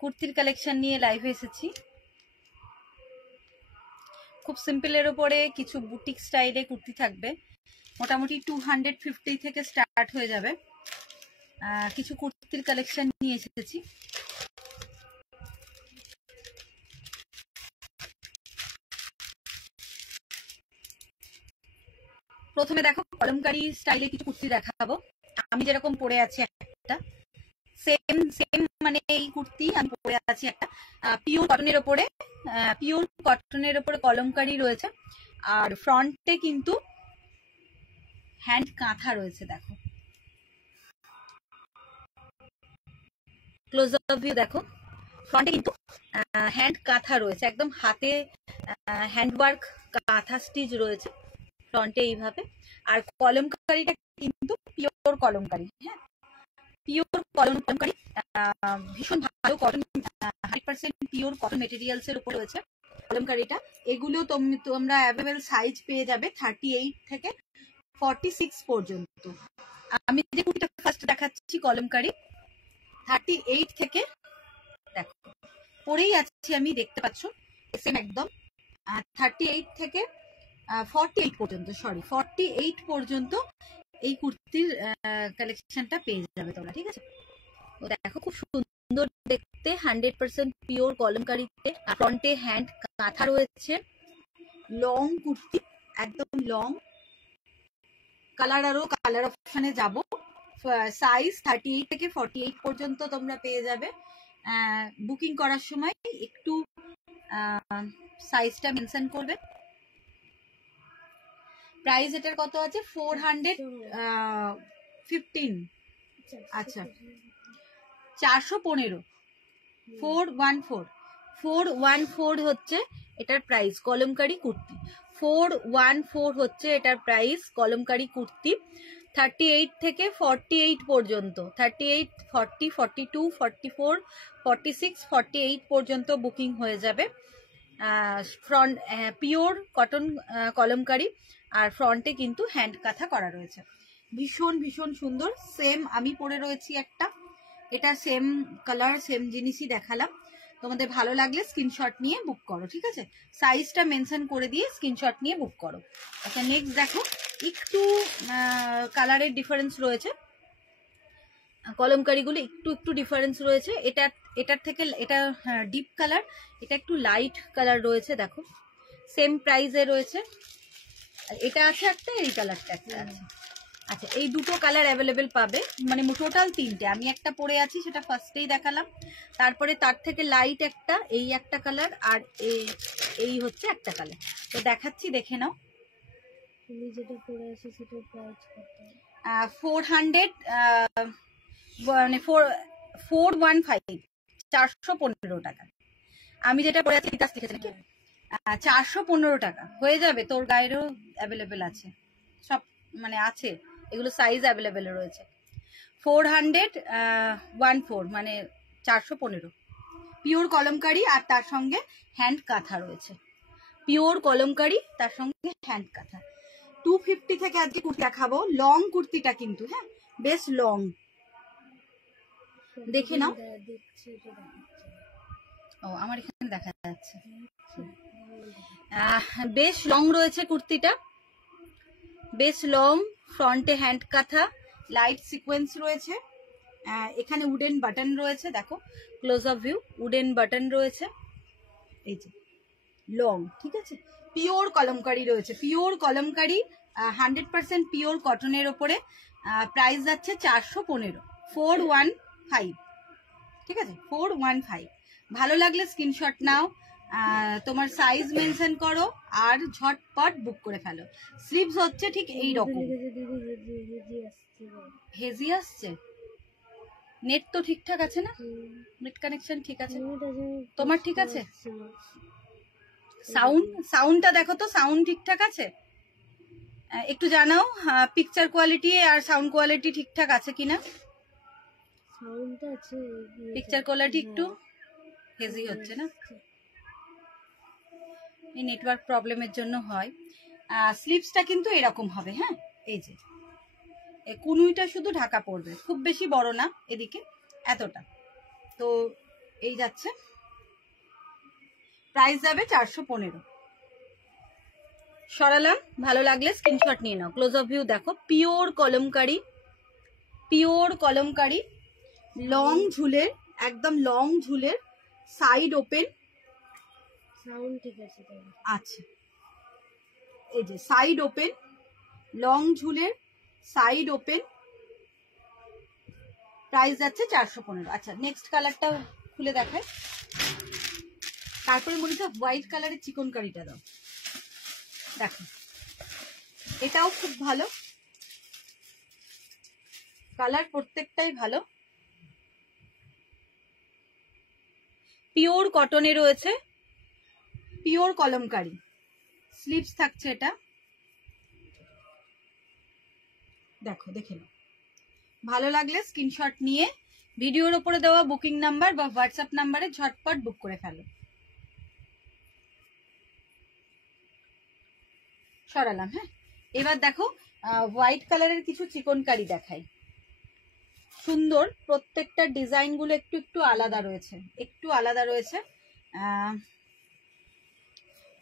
কুর্তির কালেকশন নিয়ে লাইভে এসেছি। খুব সিম্পলের উপরে কিছু বুটিক স্টাইলে কুর্তি থাকবে, মোটামুটি 250 থেকে স্টার্ট হয়ে যাবে। কিছু কুর্তির কালেকশন নিয়ে এসেছি। প্রথমে দেখো কলমকারি স্টাইলে কিছু কুর্তি দেখাবো। আমি যেরকম পরে আছি একটা সেম মানে এই কুর্তি আমি পরে আছি একটা পিওর কটনের উপরে কলমকারি রয়েছে, আর ফ্রন্টে কিন্তু হ্যান্ড কাঁথা রয়েছে। দেখো ক্লোজ আপ ভিউ দেখো, ফ্রন্টে কিন্তু হ্যান্ড কাঁথা রয়েছে, একদম হাতে হ্যান্ডওয়ার্ক কাঁথা স্টিচ রয়েছে ফ্রন্টে এইভাবে। আর কলমকারিটা কিন্তু পিওর কলমকারি, হ্যাঁ পিওর কলমকারি, ভীষণ ভালো কটন, 100% পিওর কটন মেটেরিয়ালস এর উপর রয়েছে কলমকারিটা। এগুলো তোমরা অ্যাভেলেবল সাইজ পেয়ে যাবে 38 থেকে 46 পর্যন্ত। আমি যে কুর্তিটা ফার্স্ট দেখাচ্ছি কলমকারি 38 থেকে, দেখো পরেই আছি আমি, দেখতে পাচ্ছ সেম একদম 38 থেকে 48 পর্যন্ত, 48 পর্যন্ত এই কুর্তির কালেকশনটা পেয়ে যাবে তোমরা, ঠিক আছে। তো দেখো খুব সুন্দর দেখতে, 100% পিওর কলমকারিতে, ফ্রন্টে হ্যান্ড কাঁথা রয়েছে, লং কুর্তি, একদম লং। কালার অপশনে যাব, সাইজ 38 থেকে 48 পর্যন্ত তোমরা পেয়ে যাবে। বুকিং করার সময় একটু সাইজটা মেনশন করবে। প্রাইস এটার কত আছে? 415। আচ্ছা 415, 414 হচ্ছে এটার প্রাইস। কলমকারি কুর্তি 414 হচ্ছে এটার প্রাইস। কলমকারি কুর্তি 38 থেকে 48 পর্যন্ত, 38, 40, 42, 44, 46, 48 পর্যন্ত বুকিং হয়ে যাবে। ফ্রন্ট পিওর কটন কলমকারি, আর ফ্রন্টে কিন্তু হ্যান্ড কাঁথা করা রয়েছে। ভীষণ ভীষণ সুন্দর। সেম আমি পরে রয়েছি একটা, এটা সেম কালার সেম জিনিসই দেখালাম। তোমাদের ভালো লাগলে স্ক্রিনশট নিয়ে বুক করো, ঠিক আছে। সাইজটা মেনশন করে দিয়ে স্ক্রিনশট নিয়ে বুক করো। আচ্ছা নেক্সট দেখো, একটু কালারের ডিফারেন্স রয়েছে, কলমকারিগুলো একটু ডিফারেন্স রয়েছে। এটার থেকে এটা ডিপ কালার, এটা একটু লাইট কালার রয়েছে। দেখো সেম প্রাইসে রয়েছে, এটা আছে একটা, এই কালারটা একটা আছে। আচ্ছা এই দুটো কালার অ্যাভেলেবেল পাবে, মানে টোটাল 3টে। আমি একটা পরে আছি, সেটা ফার্স্টেই দেখালাম। তারপরে তার থেকে লাইট একটা, এই একটা কালার, আর এই হচ্ছে একটা কালার। তো দেখাচ্ছি, দেখে নাও। তুমি যেটা পরে আছো সেটার প্রাইস কত? 400 মানে 415, 415 টাকা। আমি যেটা পরে আছি লিখেছি নাকি 415 টাকা হয়ে যাবে। তোর গায়েরও অ্যাভেলেবেল আছে, সব মানে আছে, এগুলো সাইজ অ্যাভেলেবেল রয়েছে। 414 মানে 415 পিওর কলমকারি, আর তার সঙ্গে হ্যান্ড কাঁথা রয়েছে। পিওর কলমকারি তার সঙ্গে হ্যান্ড কাঁথা। 250 থেকে আজকে কুর্তি দেখাবো। লং কুর্তিটা কিন্তু, হ্যাঁ বেশ লং, দেখে নাও। ও আমার এখানে দেখা যাচ্ছে, বেশ লং রয়েছে কুর্তিটা, বেশ লং। ফ্রন্টে হ্যান্ড কাঁথা, লাইট সিকোয়েন্স রয়েছে, এখানে উডেন বাটন রয়েছে। দেখো close up view, wooden button রয়েছে, এই যে লং, ঠিক আছে। পিওর কলমকারি রয়েছে, পিওর কলমকারি 100% পিওর কটনের ওপরে। প্রাইস যাচ্ছে 415, 415, ঠিক আছে 415। ভালো লাগলে স্ক্রিনশট নাও, তোমার সাইজ মেনশন করো, আর ঝটপট বুক করে ফেলো। স্লিভস হচ্ছে ঠিক এই রকম, হেজি আসছে। নেট তো ঠিকঠাক আছে না? নেট কানেকশন ঠিক আছে তোমার? ঠিক আছে। সাউন্ডটা দেখো তো, সাউন্ড ঠিকঠাক আছে? একটু জানাও পিকচার কোয়ালিটি আর সাউন্ড কোয়ালিটি ঠিকঠাক আছে কিনা। সাউন্ড আছে, পিকচার কোয়ালিটি একটু হেজি হচ্ছে না, এই নেটওয়ার্ক প্রবলেমের জন্য হয়। স্লিভসটা কিন্তু এরকম হবে, হ্যাঁ এই যে কুনুইটা শুধু ঢাকা পড়বে, খুব বেশি বড় না, এদিকে এতটা। তো এই যাচ্ছে, প্রাইস যাবে 415। সরালাম, ভালো লাগলে স্ক্রিনশট নিয়ে নাও। ক্লোজ অফ ভিউ দেখো, pure Kalamkari, pure Kalamkari, long ঝুলের, একদম লং ঝুলের, সাইড ওপেন। সাউন্ড ঠিক আছে তাহলে। আচ্ছা, এই যে সাইড ওপেন, লং ঝুলের, সাইড ওপেন, প্রাইস যাচ্ছে 415। আচ্ছা, নেক্সট কালারটা খুলে দেখায়। তারপরে মনে হয় হোয়াইট কালারের চিকনকারিটা দাও। দেখো, এটাও খুব ভালো কালার, প্রত্যেকটাই ভালো। পিওর কটনে রয়েছে, পিওর কলমকারি, স্লিভস থাকছে এটা। দেখো, দেখে নাও, ভালো লাগলে স্ক্রিনশট নিয়ে ভিডিওর উপরে দেওয়া বুকিং নাম্বার বা হোয়াটসঅ্যাপ নাম্বারে ঝটপট বুক করে ফেলো। সরালাম। হ্যাঁ, এবার দেখো হোয়াইট কালারের কিছু চিকনকারি দেখাই। সুন্দর, প্রত্যেকটা ডিজাইন গুলো একটু একটু আলাদা রয়েছে, একটু আলাদা রয়েছে।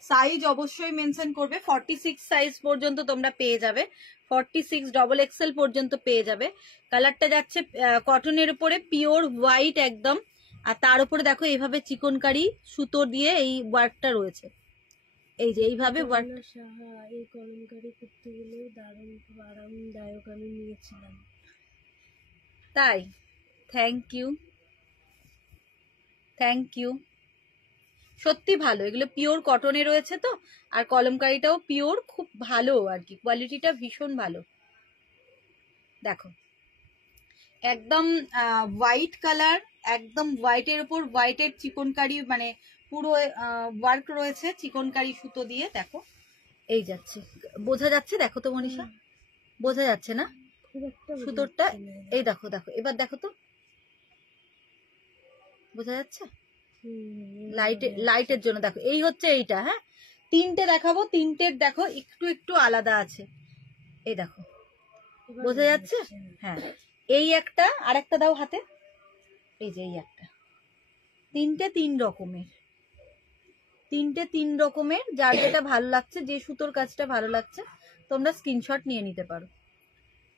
সাইজ অবশ্যই মেনশন করবে, 46 সাইজ পর্যন্ত তোমরা পেয়ে যাবে, 46 ডবল এক্সেল পর্যন্ত পেয়ে যাবে। কালারটা যাচ্ছে কটনের উপরে পিওর হোয়াইট একদম, আর তার উপরে দেখো এইভাবে চিকনকারি সুতো দিয়ে এই ওয়ার্কটা রয়েছে। এই যে এইভাবে ওয়ার্ক। সাহা, এই কলমকারি কুর্তিগুলো দারুণ, খুব আরামদায়ক, আমি নিয়েছিলাম। তাই? Thank you, thank you. সত্যি ভালো, এগুলো পিওর কটনে রয়েছে তো, আর কলমকারিটাও পিওর, খুব ভালো আর কি, কোয়ালিটিটা ভীষণ ভালো। দেখো, একদম হোয়াইট কালার, একদম হোয়াইটের উপর হোয়াইটের চিকনকারি, মানে পুরো ওয়ার্ক রয়েছে চিকনকারি সুতো দিয়ে। দেখো, এই যাচ্ছে, বোঝা যাচ্ছে? দেখো তো মনীষা, বোঝা যাচ্ছে না সুতোরটা? এই দেখো, দেখো এবার দেখো তো, বোঝা যাচ্ছে? লাইটের জন্য দেখো, এই হচ্ছে এইটা। হ্যাঁ, তিনটে দেখাবো, তিনটের দেখো একটু একটু আলাদা আছে। এই দেখো, বোঝা যাচ্ছে? হ্যাঁ, এই একটা, আর একটা দাও হাতে, এই যে এই একটা, তিনটে তিন রকমের, তিনটে তিন রকমের, যার যেটা ভালো লাগছে, যে সুতোর কাজটা ভালো লাগছে তোমরা স্ক্রিনশট নিয়ে নিতে পারো।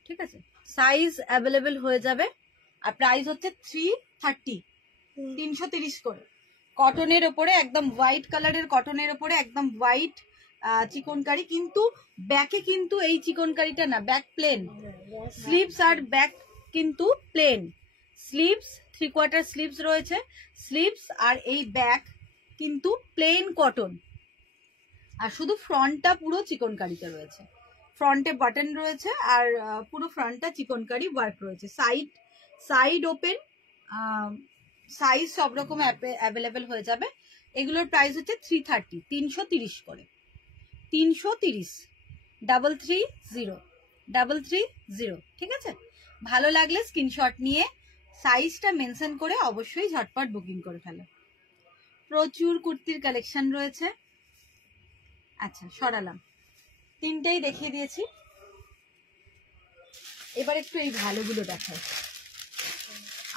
ঠিক আছে, সাইজ অ্যাভেলেবেল হয়ে যাবে। আর প্রাইস হচ্ছে 330, 330 করে। কটনের ওপরে একদম হোয়াইট কালারের, কটনের ওপরে একদম হোয়াইট চিকনকারি, কিন্তু ব্যাকে কিন্তু এই চিকনকারিটা না, ব্যাক প্লেন, স্লিভস আর ব্যাক কিন্তু প্লেন, স্লিভস 3/4 স্লিভস রয়েছে, স্লিভস আর এই ব্যাক কিন্তু প্লেন কটন, আর শুধু ফ্রন্টটা পুরো চিকনকারিতে রয়েছে, ফ্রন্টে বাটন রয়েছে, আর পুরো ফ্রন্টটা চিকনকারি ওয়ার্ক রয়েছে। সাইড ওপেন, সাইজ সব রকম অ্যাভেলেবেল হয়ে যাবে। এগুলোর প্রাইস হচ্ছে 330, 330 করে, 330, 330। ঠিক আছে, ভালো লাগলে স্ক্রিনশট নিয়ে সাইজটা মেনশন করে অবশ্যই ঝটপট বুকিং করে ফেলো। প্রচুর কুর্তির কালেকশন রয়েছে। আচ্ছা, সরালাম, তিনটেই দেখিয়ে দিয়েছি। এবার একটু এই ভালোগুলো দেখাই,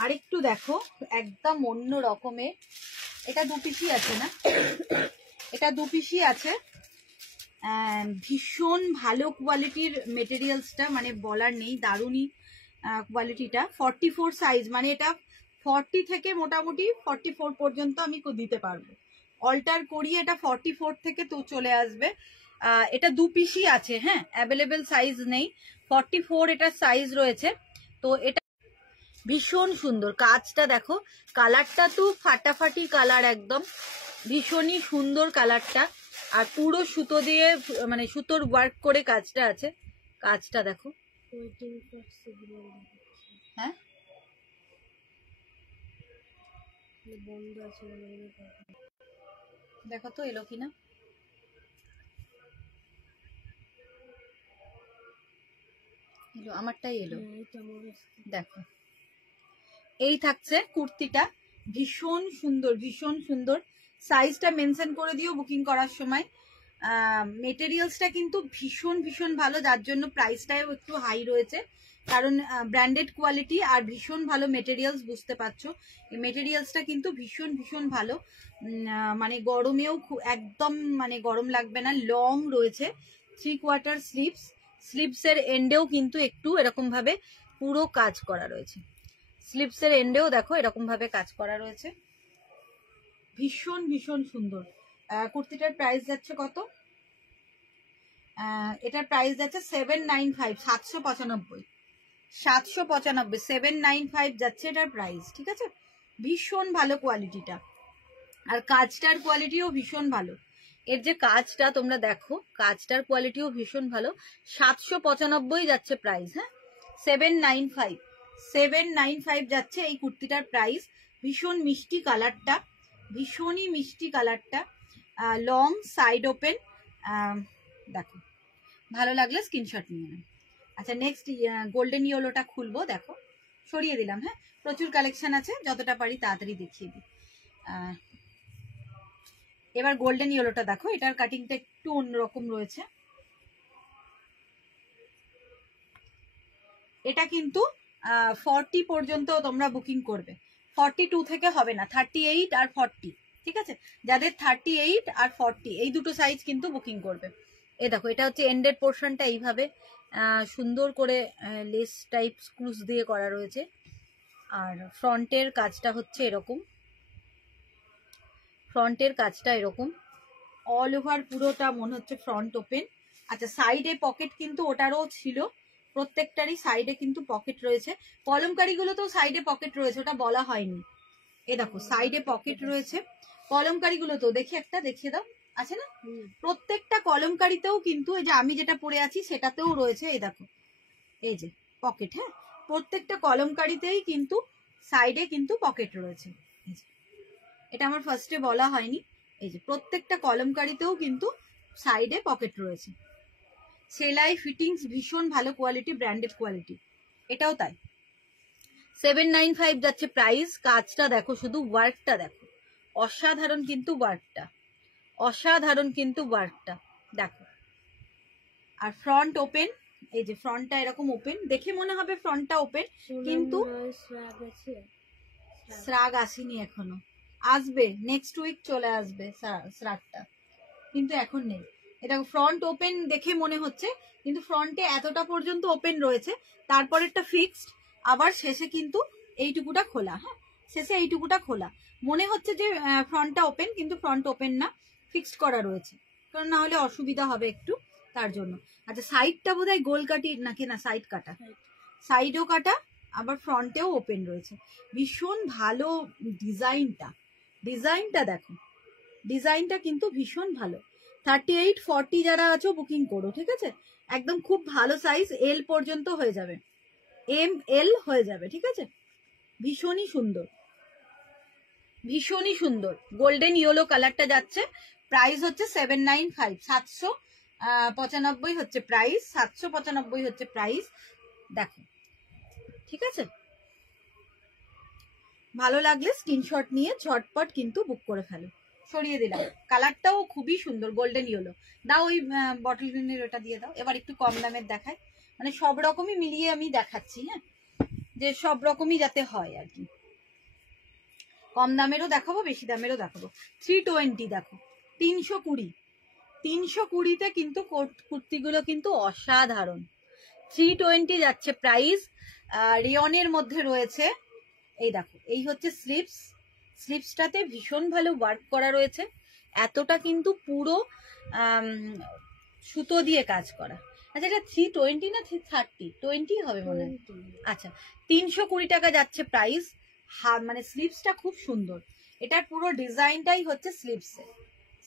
আরেকটু দেখো, একদম অন্য রকমের। এটা দু পিসই আছে না? এটা দু পিসই আছে। ভীষণ ভালো কোয়ালিটির মেটেরিয়ালসটা, মানে বলার নেই, দারুণই কোয়ালিটিটা। 44 সাইজ, মানে এটা 40 থেকে মোটামুটি 44 পর্যন্ত আমি দিতে পারবো, অল্টার করিয়ে এটা 44 থেকে তো চলে আসবে। এটা দু পিসই আছে, হ্যাঁ, অ্যাভেলেবেল সাইজ নেই, 44 এটা সাইজ রয়েছে। তো এটা ভীষণ সুন্দর, কাজটা দেখো, কালারটা তো ফাটাফাটি কালার, একদম ভীষণই সুন্দর কালারটা, আর পুরো সুতো দিয়ে, মানে সুতোর ওয়ার্ক করে কাজটা আছে। কাজটা দেখো, হ্যাঁ দেখো তো এলো কিনা, এলো, আমারটাই এলো, দেখো। এই থাকছে কুর্তিটা, ভীষণ সুন্দর, ভীষণ সুন্দর। সাইজটা মেনশন করে দিও বুকিং করার সময়। মেটেরিয়ালসটা কিন্তু ভীষণ ভীষণ ভালো, যার জন্য প্রাইসটাও একটু হাই রয়েছে। কারণ ব্র্যান্ডেড কোয়ালিটি আর ভীষণ ভালো মেটেরিয়ালস, বুঝতে পারছো এই মেটেরিয়ালসটা কিন্তু ভীষণ ভীষণ ভালো। মানে গরমেও একদম মানে গরম লাগবে না। লং রয়েছে, 3/4 স্লিভস, স্লিভসের এন্ডেও কিন্তু একটু এরকম ভাবে পুরো কাজ করা রয়েছে। স্লিভসের এন্ডেও দেখো এরকম ভাবে কাজ করা রয়েছে, ভীষণ ভীষণ সুন্দর। কুর্তিটার প্রাইস যাচ্ছে কত? এটার প্রাইস যাচ্ছে 795, 795, 795, 795 যাচ্ছে এটার প্রাইস। ঠিক আছে, ভীষণ ভালো কোয়ালিটিটা, আর কাজটার কোয়ালিটিও ভীষণ ভালো। এর যে কাজটা তোমরা দেখো, কাজটার কোয়ালিটিও ভীষণ ভালো। 795 যাচ্ছে প্রাইস। হ্যাঁ, 795, 795 যাচ্ছে এই কুর্তিটার প্রাইস। ভীষণ মিষ্টি কালারটা, ভীষণই মিষ্টি কালারটা, লং, সাইড ওপেন। দেখো, ভালো লাগলে স্ক্রিনশট নিয়ে নাও। আচ্ছা, নেক্সট গোল্ডেন ইয়েলোটা খুলবো। দেখো, সরিয়ে দিলাম। হ্যাঁ, প্রচুর কালেকশন আছে, যতটা পারি তাড়াতাড়ি দেখিয়ে দিই। এবার গোল্ডেন ইয়েলোটা দেখো, এটার কাটিংটা একটু অন্যরকম রয়েছে। এটা কিন্তু 40 পর্যন্ত তোমরা বুকিং করবে, 42 থেকে হবে না, 38 আর 40। ঠিক আছে, যাদের 38 আর 40 এই দুটো সাইজ কিন্তু বুকিং করবে। এই দেখো, এটা হচ্ছে এন্ডেড পোর্শনটা এইভাবে সুন্দর করে লেস টাইপ স্ক্রুজ দিয়ে করা রয়েছে, আর ফ্রন্টের কাজটা হচ্ছে এরকম, ফ্রন্টের কাজটা এরকম অল ওভার পুরোটা মনে হচ্ছে ফ্রন্ট ওপেন। আচ্ছা, সাইডে পকেট কিন্তু ওটারও ছিল, প্রত্যেকটারই সাইডে কিন্তু পকেট রয়েছে। কলমকারিগুলোতেও সাইডে পকেট রয়েছে, ওটা বলা হয়নি। এ দেখো, সাইডে পকেট রয়েছে কলমকারিগুলোতেও। দেখি একটা দেখিয়ে দাও, আছে না? প্রত্যেকটা কলমকারিতেও কিন্তু, এই যে আমি যেটা পরে আছি সেটাতেও রয়েছে। এই দেখো, এই যে পকেট। হ্যাঁ, প্রত্যেকটা কলমকারিতেই কিন্তু সাইডে কিন্তু পকেট রয়েছে। এটা আমার ফার্স্টে বলা হয়নি। এই যে প্রত্যেকটা কলমকারিতেও কিন্তু সাইডে পকেট রয়েছে। সেলাই ফিটিংস ভীষণ ভালো কোয়ালিটি, ব্র্যান্ডেড কোয়ালিটি। এটাও তাই। 795 যাচ্ছে প্রাইস। কাজটা দেখো, শুধু ওয়ার্কটা দেখো, অসাধারণ কিন্তু ওয়ার্কটা, অসাধারণ কিন্তু ওয়ার্কটা দেখো। আর ফ্রন্ট ওপেন, এই যে ফ্রন্টটা এরকম ওপেন, দেখে মনে হবে ফ্রন্টটা ওপেন, কিন্তু শ্রাগ আসেনি এখনো, আসবে নেক্সট উইক, চলে আসবে শ্রাগটা, কিন্তু এখন নেই। এটা ফ্রন্ট ওপেন দেখে মনে হচ্ছে, কিন্তু ফ্রন্টে এতটা পর্যন্ত ওপেন রয়েছে, তারপরেরটা ফিক্সড, আবার শেষে কিন্তু এইটুকুটা খোলা। হ্যাঁ, শেষে এইটুকুটা খোলা, মনে হচ্ছে যে ফ্রন্টটা ওপেন, কিন্তু ফ্রন্ট ওপেন না, ফিক্সড করা রয়েছে, কারণ না হলে অসুবিধা হবে একটু, তার জন্য। আচ্ছা, সাইডটা বোধহয় গোল কাটি নাকি না, সাইড কাটা, সাইডও কাটা, আবার ফ্রন্টেও ওপেন রয়েছে। ভীষণ ভালো ডিজাইনটা, ডিজাইনটা দেখো, ডিজাইনটা কিন্তু ভীষণ ভালো। 38, 40 যারা আছো বুকিং করো। ঠিক আছে, একদম খুব ভালো সাইজ, এল পর্যন্ত হয়ে যাবে, ML হয়ে যাবে। ঠিক আছে, ভীষণই সুন্দর, ভীষণই সুন্দর। গোল্ডেন ইয়েলো কালারটা যাচ্ছে, প্রাইস হচ্ছে 795, 795 হচ্ছে প্রাইস, 795 হচ্ছে প্রাইস। দেখো, ঠিক আছে, ভালো লাগলে স্ক্রিনশট নিয়ে ঝটপট কিন্তু বুক করে ফেলো। সরিয়ে দিলাম, কালারটাও খুবই সুন্দর, গোল্ডেন ইয়েলো। দাও ওই বটল গ্রিনের ওটা দিয়ে দাও। এবার একটু কম দামের দেখায়, মানে সব রকমই মিলিয়ে আমি দেখাচ্ছি। হ্যাঁ, যে সব রকমই যাতে হয় আর কি, কম দামেরও দেখাবো, বেশি দামেরও দেখাবো। 320 দেখো, 320, 320তে কিন্তু কুর্তিগুলো কিন্তু অসাধারণ। 320 যাচ্ছে প্রাইস, রিয়নের মধ্যে রয়েছে। এই দেখো, এই হচ্ছে স্লিভস, স্লিভসটাতে ভীষণ ভালো ওয়ার্ক করা রয়েছে, এতটা কিন্তু পুরো সুতো দিয়ে কাজ করা। আচ্ছা, এটা 320 না 330? 20 হবে মনে হয়। আচ্ছা, 320 টাকা যাচ্ছে প্রাইস। মানে স্লিভসটা খুব সুন্দর, এটার পুরো ডিজাইনটাই হচ্ছে স্লিভসে,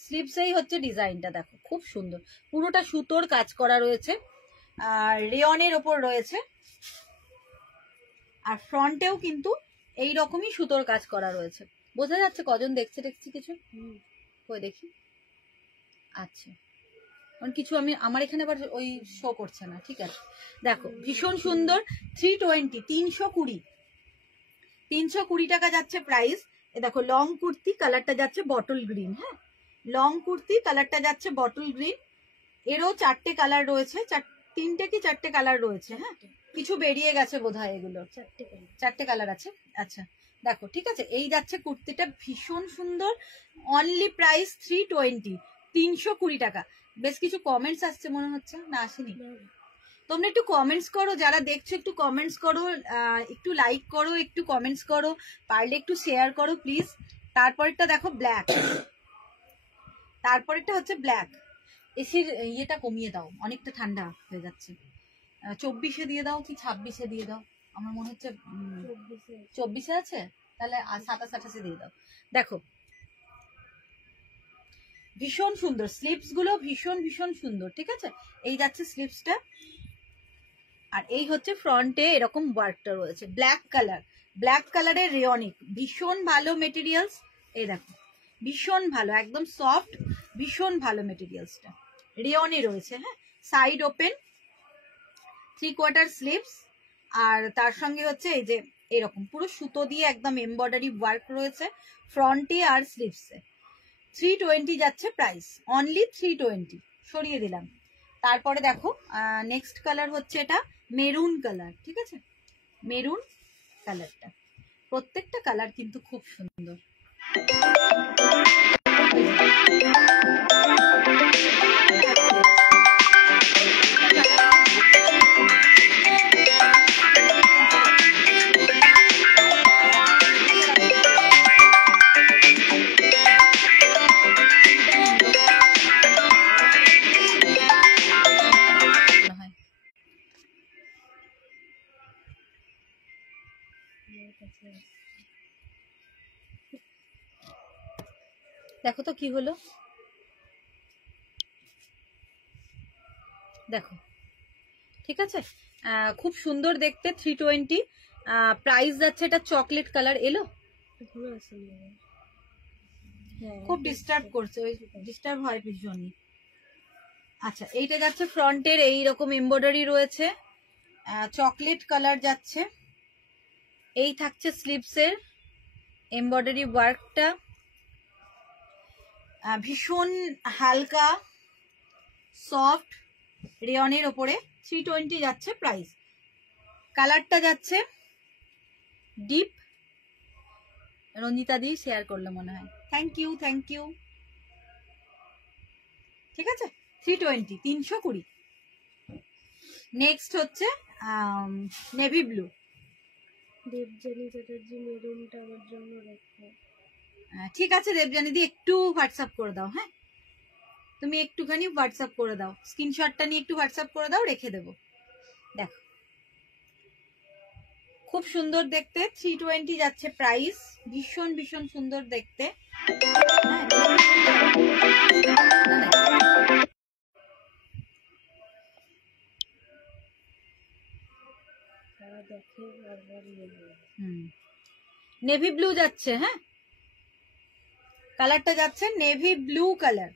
স্লিভসেই হচ্ছে ডিজাইনটা। দেখো, খুব সুন্দর, পুরোটা সুতোর কাজ করা রয়েছে, আর রেয়নের ওপর রয়েছে, আর ফ্রন্টেও কিন্তু এই রকমই সুতোর কাজ করা রয়েছে। বোঝা যাচ্ছে? কজন দেখছে কিছু? কই দেখি। আচ্ছা, কারণ কিছু আমি আমার এখানে আবার ওই শো করছে না। ঠিক আছে, দেখো, ভীষণ সুন্দর। 320, 320, 320 টাকা যাচ্ছে প্রাইস। এ দেখো, লং কুর্তি, কালারটা যাচ্ছে বটল গ্রিন। হ্যাঁ, লং কুর্তি, কালারটা যাচ্ছে বটল গ্রিন। এরও 4টে কালার রয়েছে, 3টে কি 4টে কালার রয়েছে। হ্যাঁ, কিছু বেরিয়ে গেছে বোধহয় এগুলো। 4টে কালার আছে। আচ্ছা দেখো, ঠিক আছে, এই যাচ্ছে কুর্তিটা, ভীষণ সুন্দর। অনলি প্রাইস 320, 320 টাকা। বেশ কিছু কমেন্টস আসছে মনে হচ্ছে, না আসেনি? তোমরা একটু কমেন্টস করো, যারা দেখছো একটু কমেন্টস করো, একটু লাইক করো, একটু কমেন্টস করো, পারলে একটু শেয়ার করো প্লিজ। তারপরেরটা দেখো ব্ল্যাক, তারপরেরটা হচ্ছে ব্ল্যাক। এসির ইয়েটা কমিয়ে দাও, অনেকটা ঠান্ডা হয়ে যাচ্ছে। 24-এ দিয়ে দাও কি 26-এ দিয়ে দাও, আমার মনে হচ্ছে 24-এ আছে, তাহলে 27-28-এ দিয়ে দাও। দেখো ভীষণ সুন্দর, স্লিপস গুলো ভীষণ ভীষণ সুন্দর, ঠিক আছে। এই যাচ্ছে স্লিপসটা, আর এই হচ্ছে ফ্রন্টে এরকম ওয়ার্কটা রয়েছে, ব্ল্যাক কালার, ব্ল্যাক কালারের রেয়নিক, ভীষণ ভালো মেটেরিয়ালস। এই দেখো ভীষণ ভালো, একদম সফট, ভীষণ ভালো মেটেরিয়ালসটা, রেয়নে রয়েছে। হ্যাঁ, সাইড ওপেন, 3/4 স্লিভস, আর তার সঙ্গে হচ্ছে এই যে এরকম পুরো সুতো দিয়ে একদম এমব্রয়ডারি ওয়ার্ক রয়েছে ফ্রন্টে আর স্লিভসে। 320 যাচ্ছে প্রাইস, অনলি 320, সরিয়ে দিলাম। তারপরে দেখো নেক্সট কালার হচ্ছে এটা মেরুন কালার, ঠিক আছে, মেরুন কালারটা, প্রত্যেকটা কালার কিন্তু খুব সুন্দর। দেখো তো কি হলো, দেখো, ঠিক আছে, খুব সুন্দর দেখতে। 320, প্রাইস যাচ্ছে, এটা চকলেট কালার। এলো, খুব ডিস্টার্ব করছে, ওই ডিস্টার্ব হয় ভীষণই। আচ্ছা, এইটা যাচ্ছে ফ্রন্টের এইরকম এমব্রয়ডারি রয়েছে, চকলেট কালার যাচ্ছে। এই থাকছে স্লিভসের এমব্রয়ডারি ওয়ার্কটা, ভীষণ হালকা সফট রেয়নের ওপরে। 320 যাচ্ছে প্রাইস। কালারটা যাচ্ছে ডিপ, রঞ্জিতা দি শেয়ার করলো মনে হয়, থ্যাংক ইউ, থ্যাংক ইউ। ঠিক আছে, 320, 320। নেক্সট হচ্ছে নেভি ব্লু। দেবজানী চ্যাটার্জি মেরুনটা আমার জন্য রেখো। ঠিক আছে দেবজানী দি, একটু হোয়াটসঅ্যাপ করে দাও। হ্যাঁ, তুমি একটুখানি হোয়াটসঅ্যাপ করে দাও, স্ক্রিনশটটা নিয়ে একটু হোয়াটসঅ্যাপ করে দাও, রেখে দেবো। দেখো খুব সুন্দর দেখতে, 320 যাচ্ছে প্রাইস, ভীষণ ভীষণ সুন্দর দেখতে। নেভি ব্লু যাচ্ছে, হ্যাঁ, কালারটা যাচ্ছে নেভি ব্লু কালার।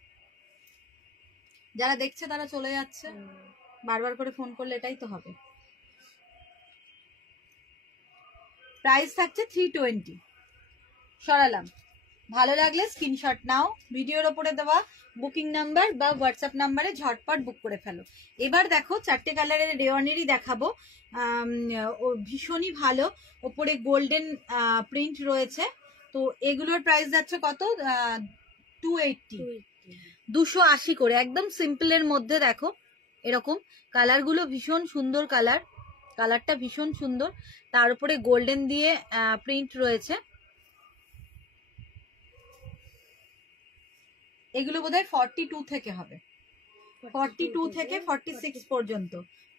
যারা দেখছে তারা চলে যাচ্ছে, বারবার করে ফোন করলে এটাই তো হবে। প্রাইস থাকছে 320, সরালাম। ভালো লাগলে স্ক্রিনশট নাও, ভিডিওর ওপরে দেওয়া বুকিং নাম্বার বা হোয়াটসঅ্যাপ নাম্বারে ঝটপট বুক করে ফেলো। এবার দেখো 4টে কালারের রেওয়ানেরই দেখাবো, ভীষণই ভালো, ওপরে গোল্ডেন প্রিন্ট রয়েছে। তো এগুলোর প্রাইস যাচ্ছে কত, 280, 280 করে, একদম সিম্পলের মধ্যে। দেখো এরকম কালারগুলো ভীষণ সুন্দর কালার, কালারটা ভীষণ সুন্দর, তার উপরে গোল্ডেন দিয়ে প্রিন্ট রয়েছে। এগুলো বোধহয় 42 থেকে হবে, 42 থেকে 46 পর্যন্ত,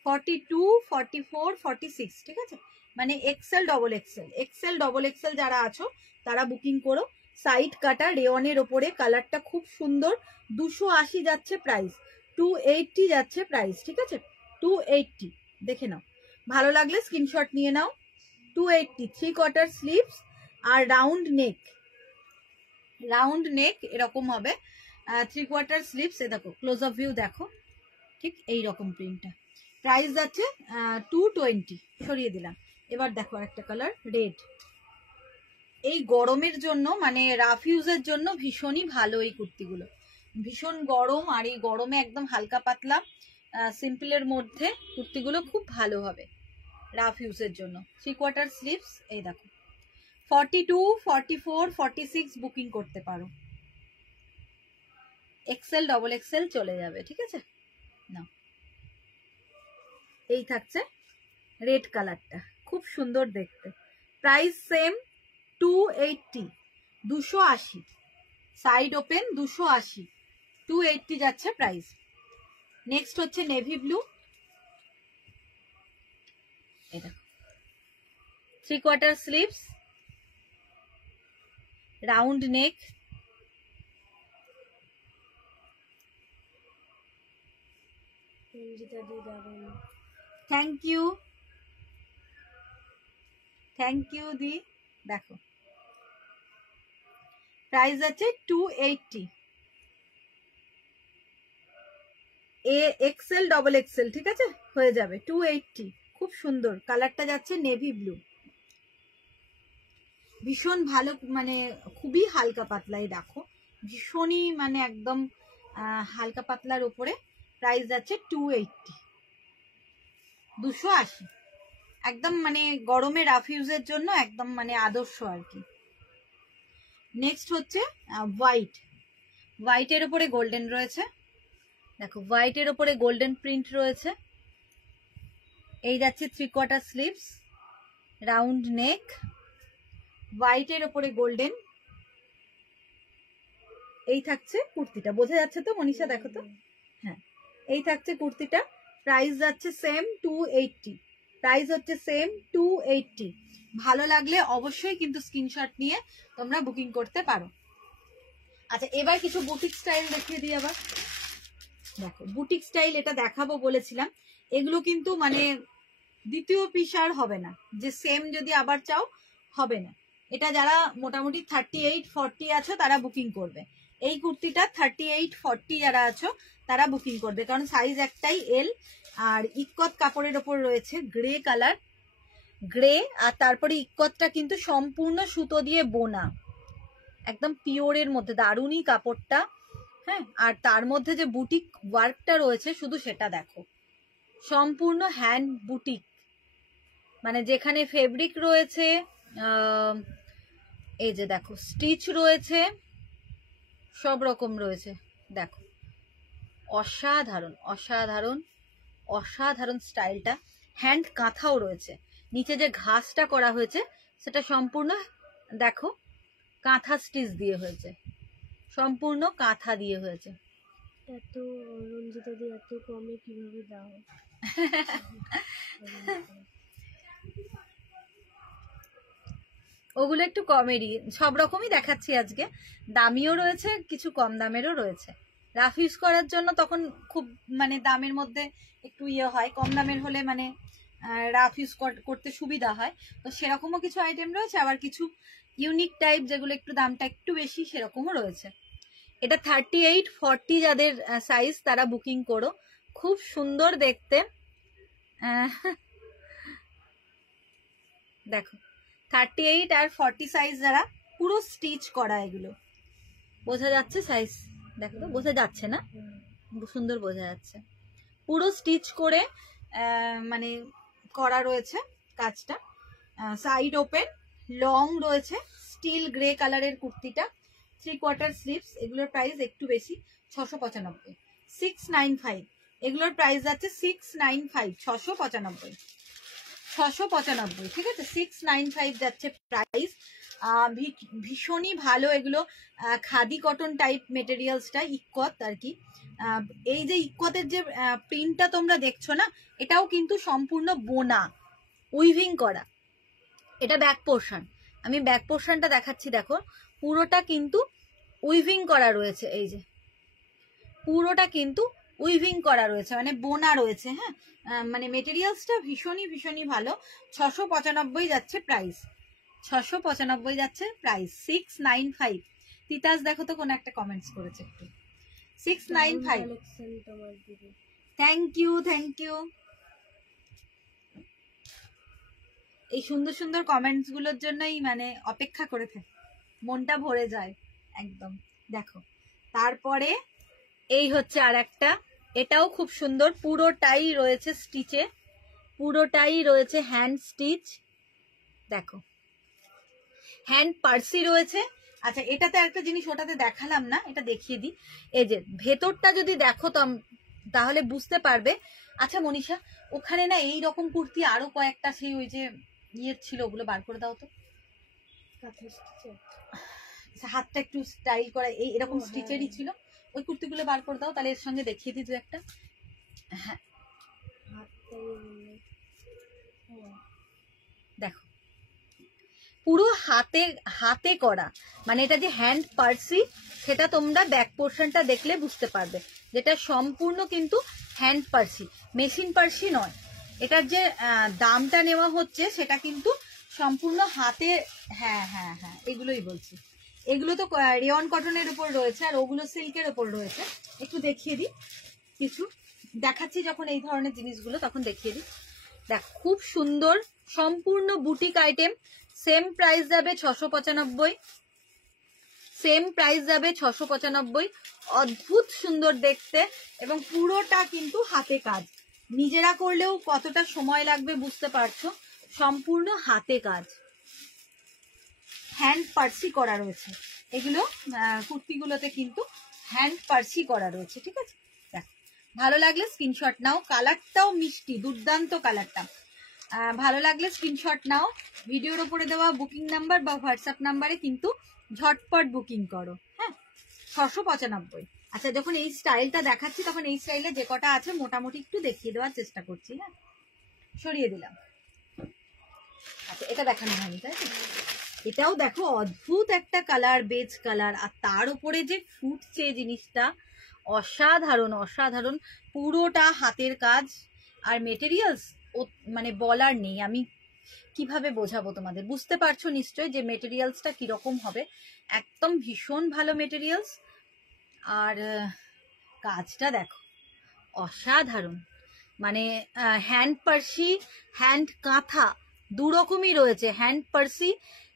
42, 44, 46, ঠিক আছে, মানে Excel double Excel, Excel double Excel যারা আছো তারা বুকিং করো। সাইড কাটা রেওনের ওপরে, কালারটা খুব সুন্দর। 280 যাচ্ছে প্রাইস, 280 যাচ্ছে প্রাইস, ঠিক আছে, 280 দেখে নাও, ভালো লাগলে স্ক্রিনশট নিয়ে নাও। 280, 3/4 স্লিভস আর রাউন্ড নেক, রাউন্ড নেক এরকম হবে, 3/4 স্লিভস। এ দেখো ক্লোজ আপ ভিউ দেখো, ঠিক এই রকম প্রিন্টটা। প্রাইস যাচ্ছে 220, সরিয়ে দিলাম। এবার দেখো আরেকটা কালার রেড, এই গরমের জন্য মানে রাফ ইউজের জন্য ভীষণই ভালো এই কুর্তিগুলো, ভীষণ গরম, আর এই গরমে একদম হালকা পাতলা সিম্পলের মধ্যে কুর্তিগুলো খুব ভালো হবে। রাফ ইউজের জন্য। 3/4 স্লিভস, এই দেখো 42, 44, 46 বুকিং করতে পারো। এক্সেল ডবল এক্সেল চলে যাবে, ঠিক আছে না। এই থাকছে রেড কালারটা, খুব সুন্দর দেখতে। প্রাইস সেম 280, 280, সাইড ওপেন 280, 280 যাচ্ছে প্রাইস। নেক্সট হচ্ছে নেভি ব্লু, এই দেখো 3/4 sleeves, round neck, thank you দি। দেখো প্রাইস আছে 280, এক্সেল ডবল এক্সেল, ঠিক আছে হয়ে যাবে 280। খুব সুন্দর কালারটা যাচ্ছে নেভি ব্লু, ভীষণ ভালো, মানে খুবই হালকা পাতলাই, দেখো ভীষণই মানে একদম হালকা পাতলার উপরে। প্রাইস যাচ্ছে 280, 280, একদম মানে গরমে রাফ ইউজের জন্য একদম মানে আদর্শ আর কি। নেক্সট হচ্ছে হোয়াইট, হোয়াইটের উপরে গোল্ডেন রয়েছে, দেখো হোয়াইটের উপরে গোল্ডেন প্রিন্ট রয়েছে। এই যাচ্ছে 3/4 স্লিভস, রাউন্ড নেক, হোয়াইটের উপরে গোল্ডেন। এই থাকছে কুর্তিটা, বোঝা যাচ্ছে তো মনীষা, দেখো তো, হ্যাঁ এই থাকছে কুর্তিটা। প্রাইস যাচ্ছে সেম 280, প্রাইস হচ্ছে সেম 280। ভালো লাগলে অবশ্যই কিন্তু স্ক্রিনশট নিয়ে তোমরা বুকিং করতে পারো। আচ্ছা এবার কিছু বুটিক স্টাইল দেখিয়ে দিই আবার। দেখো বুটিক স্টাইল এটা দেখাবো বলেছিলাম, এগুলো কিন্তু মানে দ্বিতীয় পিস আর হবে না, যে সেম যদি আবার চাও হবে না। এটা যারা মোটামুটি 38, 40 আছো তারা বুকিং করবে। এই কুর্তিটা 38, 40 যারা আছো তারা বুকিং করবে, কারণ সাইজ একটাই এল। আর ইক্কত কাপড়ের ওপর রয়েছে গ্রে কালার, গ্রে, আর তারপরে ইক্কতটা কিন্তু সম্পূর্ণ সুতো দিয়ে বোনা, একদম পিওরের মধ্যে, দারুণই কাপড়টা, হ্যাঁ। আর তার মধ্যে যে বুটিক ওয়ার্কটা রয়েছে শুধু সেটা দেখো, সম্পূর্ণ হ্যান্ড বুটিক, মানে যেখানে ফেব্রিক রয়েছে, এই যে দেখো স্টিচ রয়েছে, সব রকম রয়েছে, দেখো অসাধারণ অসাধারণ অসাধারণ স্টাইলটা। হ্যান্ড কাঁথাও রয়েছে, নিচে যে ঘাসটা করা হয়েছে সেটা সম্পূর্ণ দেখো কাঁথা স্টিচ দিয়ে হয়েছে, সম্পূর্ণ কাঁথা দিয়ে হয়েছে। এত রঞ্জিতা দি এত কমে কিভাবে দাও? ওগুলো একটু কমেরই, সব রকমই দেখাচ্ছি আজকে, দামিও রয়েছে কিছু কম দামেরও রয়েছে। রাফ ইউজ করার জন্য তখন খুব মানে দামের মধ্যে একটু ইয়ে হয়, কম দামের হলে মানে রাফ ইউজ করতে সুবিধা হয়। তো সেরকমও কিছু আইটেম রয়েছে, আবার কিছু ইউনিক টাইপ যেগুলো একটু দামটা একটু বেশি সেরকমও রয়েছে। এটা 38, 40 যাদের সাইজ তারা বুকিং করো, খুব সুন্দর দেখতে। দেখো 38 আর 40 সাইজ যারা, পুরো স্টিচ করা, এগুলো বোঝা যাচ্ছে সাইজ, দেখো তো বোঝা যাচ্ছে না, সুন্দর বোঝা যাচ্ছে, পুরো স্টিচ করে মানে করা রয়েছে কাজটা। সাইড ওপেন, লং রয়েছে, স্টিল গ্রে কালারের কুর্তিটা, 3/4 স্লিভস। এগুলোর প্রাইস একটু বেশি, 695, 695। এগুলোর প্রাইস যাচ্ছে 695, 695, 695, ঠিক আছে 695 যাচ্ছে প্রাইস। ভীষণই ভালো এগুলো, খাদি কটন টাইপ মেটেরিয়ালসটা, ইক্কত আর কি। এই যে ইক্কতের যে প্রিন্টটা তোমরা দেখছো না, এটাও কিন্তু সম্পূর্ণ বোনা, উইভিং করা। এটা ব্যাক পোর্শন, আমি ব্যাক পোর্শনটা দেখাচ্ছি, দেখো পুরোটা কিন্তু উইভিং করা রয়েছে, এই যে পুরোটা কিন্তু উইভিং করা রয়েছে, মানে বোনা রয়েছে, হ্যাঁ। মানে মেটেরিয়ালসটা ভীষণই ভীষণই ভালো। 695 যাচ্ছে প্রাইস, 695 যাচ্ছে প্রাইস, 695। তিতাস দেখো তো কোন একটা কমেন্টস করেছে একটু, 695। Thank you thank you. এই সুন্দর সুন্দর কমেন্টস গুলোর জন্যই মানে অপেক্ষা করে থাকি, মনটা ভরে যায় একদম। দেখো তারপরে এই হচ্ছে আর একটা, এটাও খুব সুন্দর, পুরোটাই রয়েছে স্টিচে, পুরোটাই রয়েছে হ্যান্ড স্টিচ, দেখো হ্যান্ড পার্সি রয়েছে। আচ্ছা এটাতে একটা জিনিস ওটাতে দেখালাম না, এটা দেখিয়ে দিই। এই যে ভেতরটা যদি দেখো তাহলে বুঝতে পারবে। আচ্ছা মনীষা, ওখানে না এই রকম কুর্তি আরো কয়েকটা সেই ওই যে ইয়ে ছিল, ওগুলো বার করে দাও তো। হাতটা একটু স্টাইল করা এই এরকম স্টিচেরই ছিল, ওই কুর্তিগুলো বার করে দাও, তাহলে এর সঙ্গে দেখিয়ে দিই দু একটা। হ্যাঁ দেখো পুরো হাতে হাতে করা, মানে এটা যে হ্যান্ড পার্সি সেটা তোমরা ব্যাক পোর্শনটা দেখলে বুঝতে পারবে, যেটা সম্পূর্ণ কিন্তু হ্যান্ড পার্সি, মেশিন পার্সি নয়। এটার যে দামটা নেওয়া হচ্ছে সেটা কিন্তু সম্পূর্ণ হাতে। হ্যাঁ হ্যাঁ হ্যাঁ এগুলোই বলছি, এগুলো তো রেয়ন কটনের উপর রয়েছে আর ওগুলো সিল্কের উপর রয়েছে। একটু দেখিয়ে দিই, কিছু দেখাচ্ছি যখন এই ধরনের জিনিসগুলো তখন দেখিয়ে দিই। দেখ খুব সুন্দর সম্পূর্ণ বুটিক আইটেম, সেম প্রাইস যাবে 695, সেম প্রাইস যাবে 695। অদ্ভুত সুন্দর দেখতে এবং পুরোটা কিন্তু হাতে কাজ, নিজেরা করলেও কতটা সময় লাগবে বুঝতে পারছো, সম্পূর্ণ হাতে কাজ, হ্যান্ড পার্সি করা রয়েছে। এগুলো কুর্তিগুলোতে কিন্তু হ্যান্ড পার্সি করা রয়েছে, ঠিক আছে। দেখ ভালো লাগলে স্ক্রিনশট নাও, কালারটাও মিষ্টি, দুর্দান্ত কালারটা। ভালো লাগলে স্ক্রিনশট নাও, ভিডিওর উপরে দেওয়া বুকিং নাম্বার বা হোয়াটসঅ্যাপ নাম্বারে কিন্তু ঝটপট বুকিং করো। হ্যাঁ 695। আচ্ছা যখন এই স্টাইলটা দেখাচ্ছি তখন এই স্টাইলে যে কটা আছে মোটামুটি একটু দেখিয়ে দেওয়ার চেষ্টা করছি। হ্যাঁ সরিয়ে দিলাম। আচ্ছা এটা দেখানো হয়নি তাই তো, এটাও দেখো অদ্ভুত একটা কালার, বেজ কালার, আর তার উপরে যে ফুটছে জিনিসটা অসাধারণ অসাধারণ, পুরোটা হাতের কাজ আর মেটেরিয়ালস মানে বলার নেই। আমি কিভাবে বোঝাবো তোমাদের, বুঝতে পারছো নিশ্চয়ই যে মেটেরিয়ালসটা কিরকম হবে, একদম ভীষণ ভালো মেটেরিয়ালস। আর কাজটা দেখো অসাধারণ, মানে হ্যান্ড পার্সি হ্যান্ড কাঁথা দু রকমই রয়েছে, হ্যান্ড পার্সি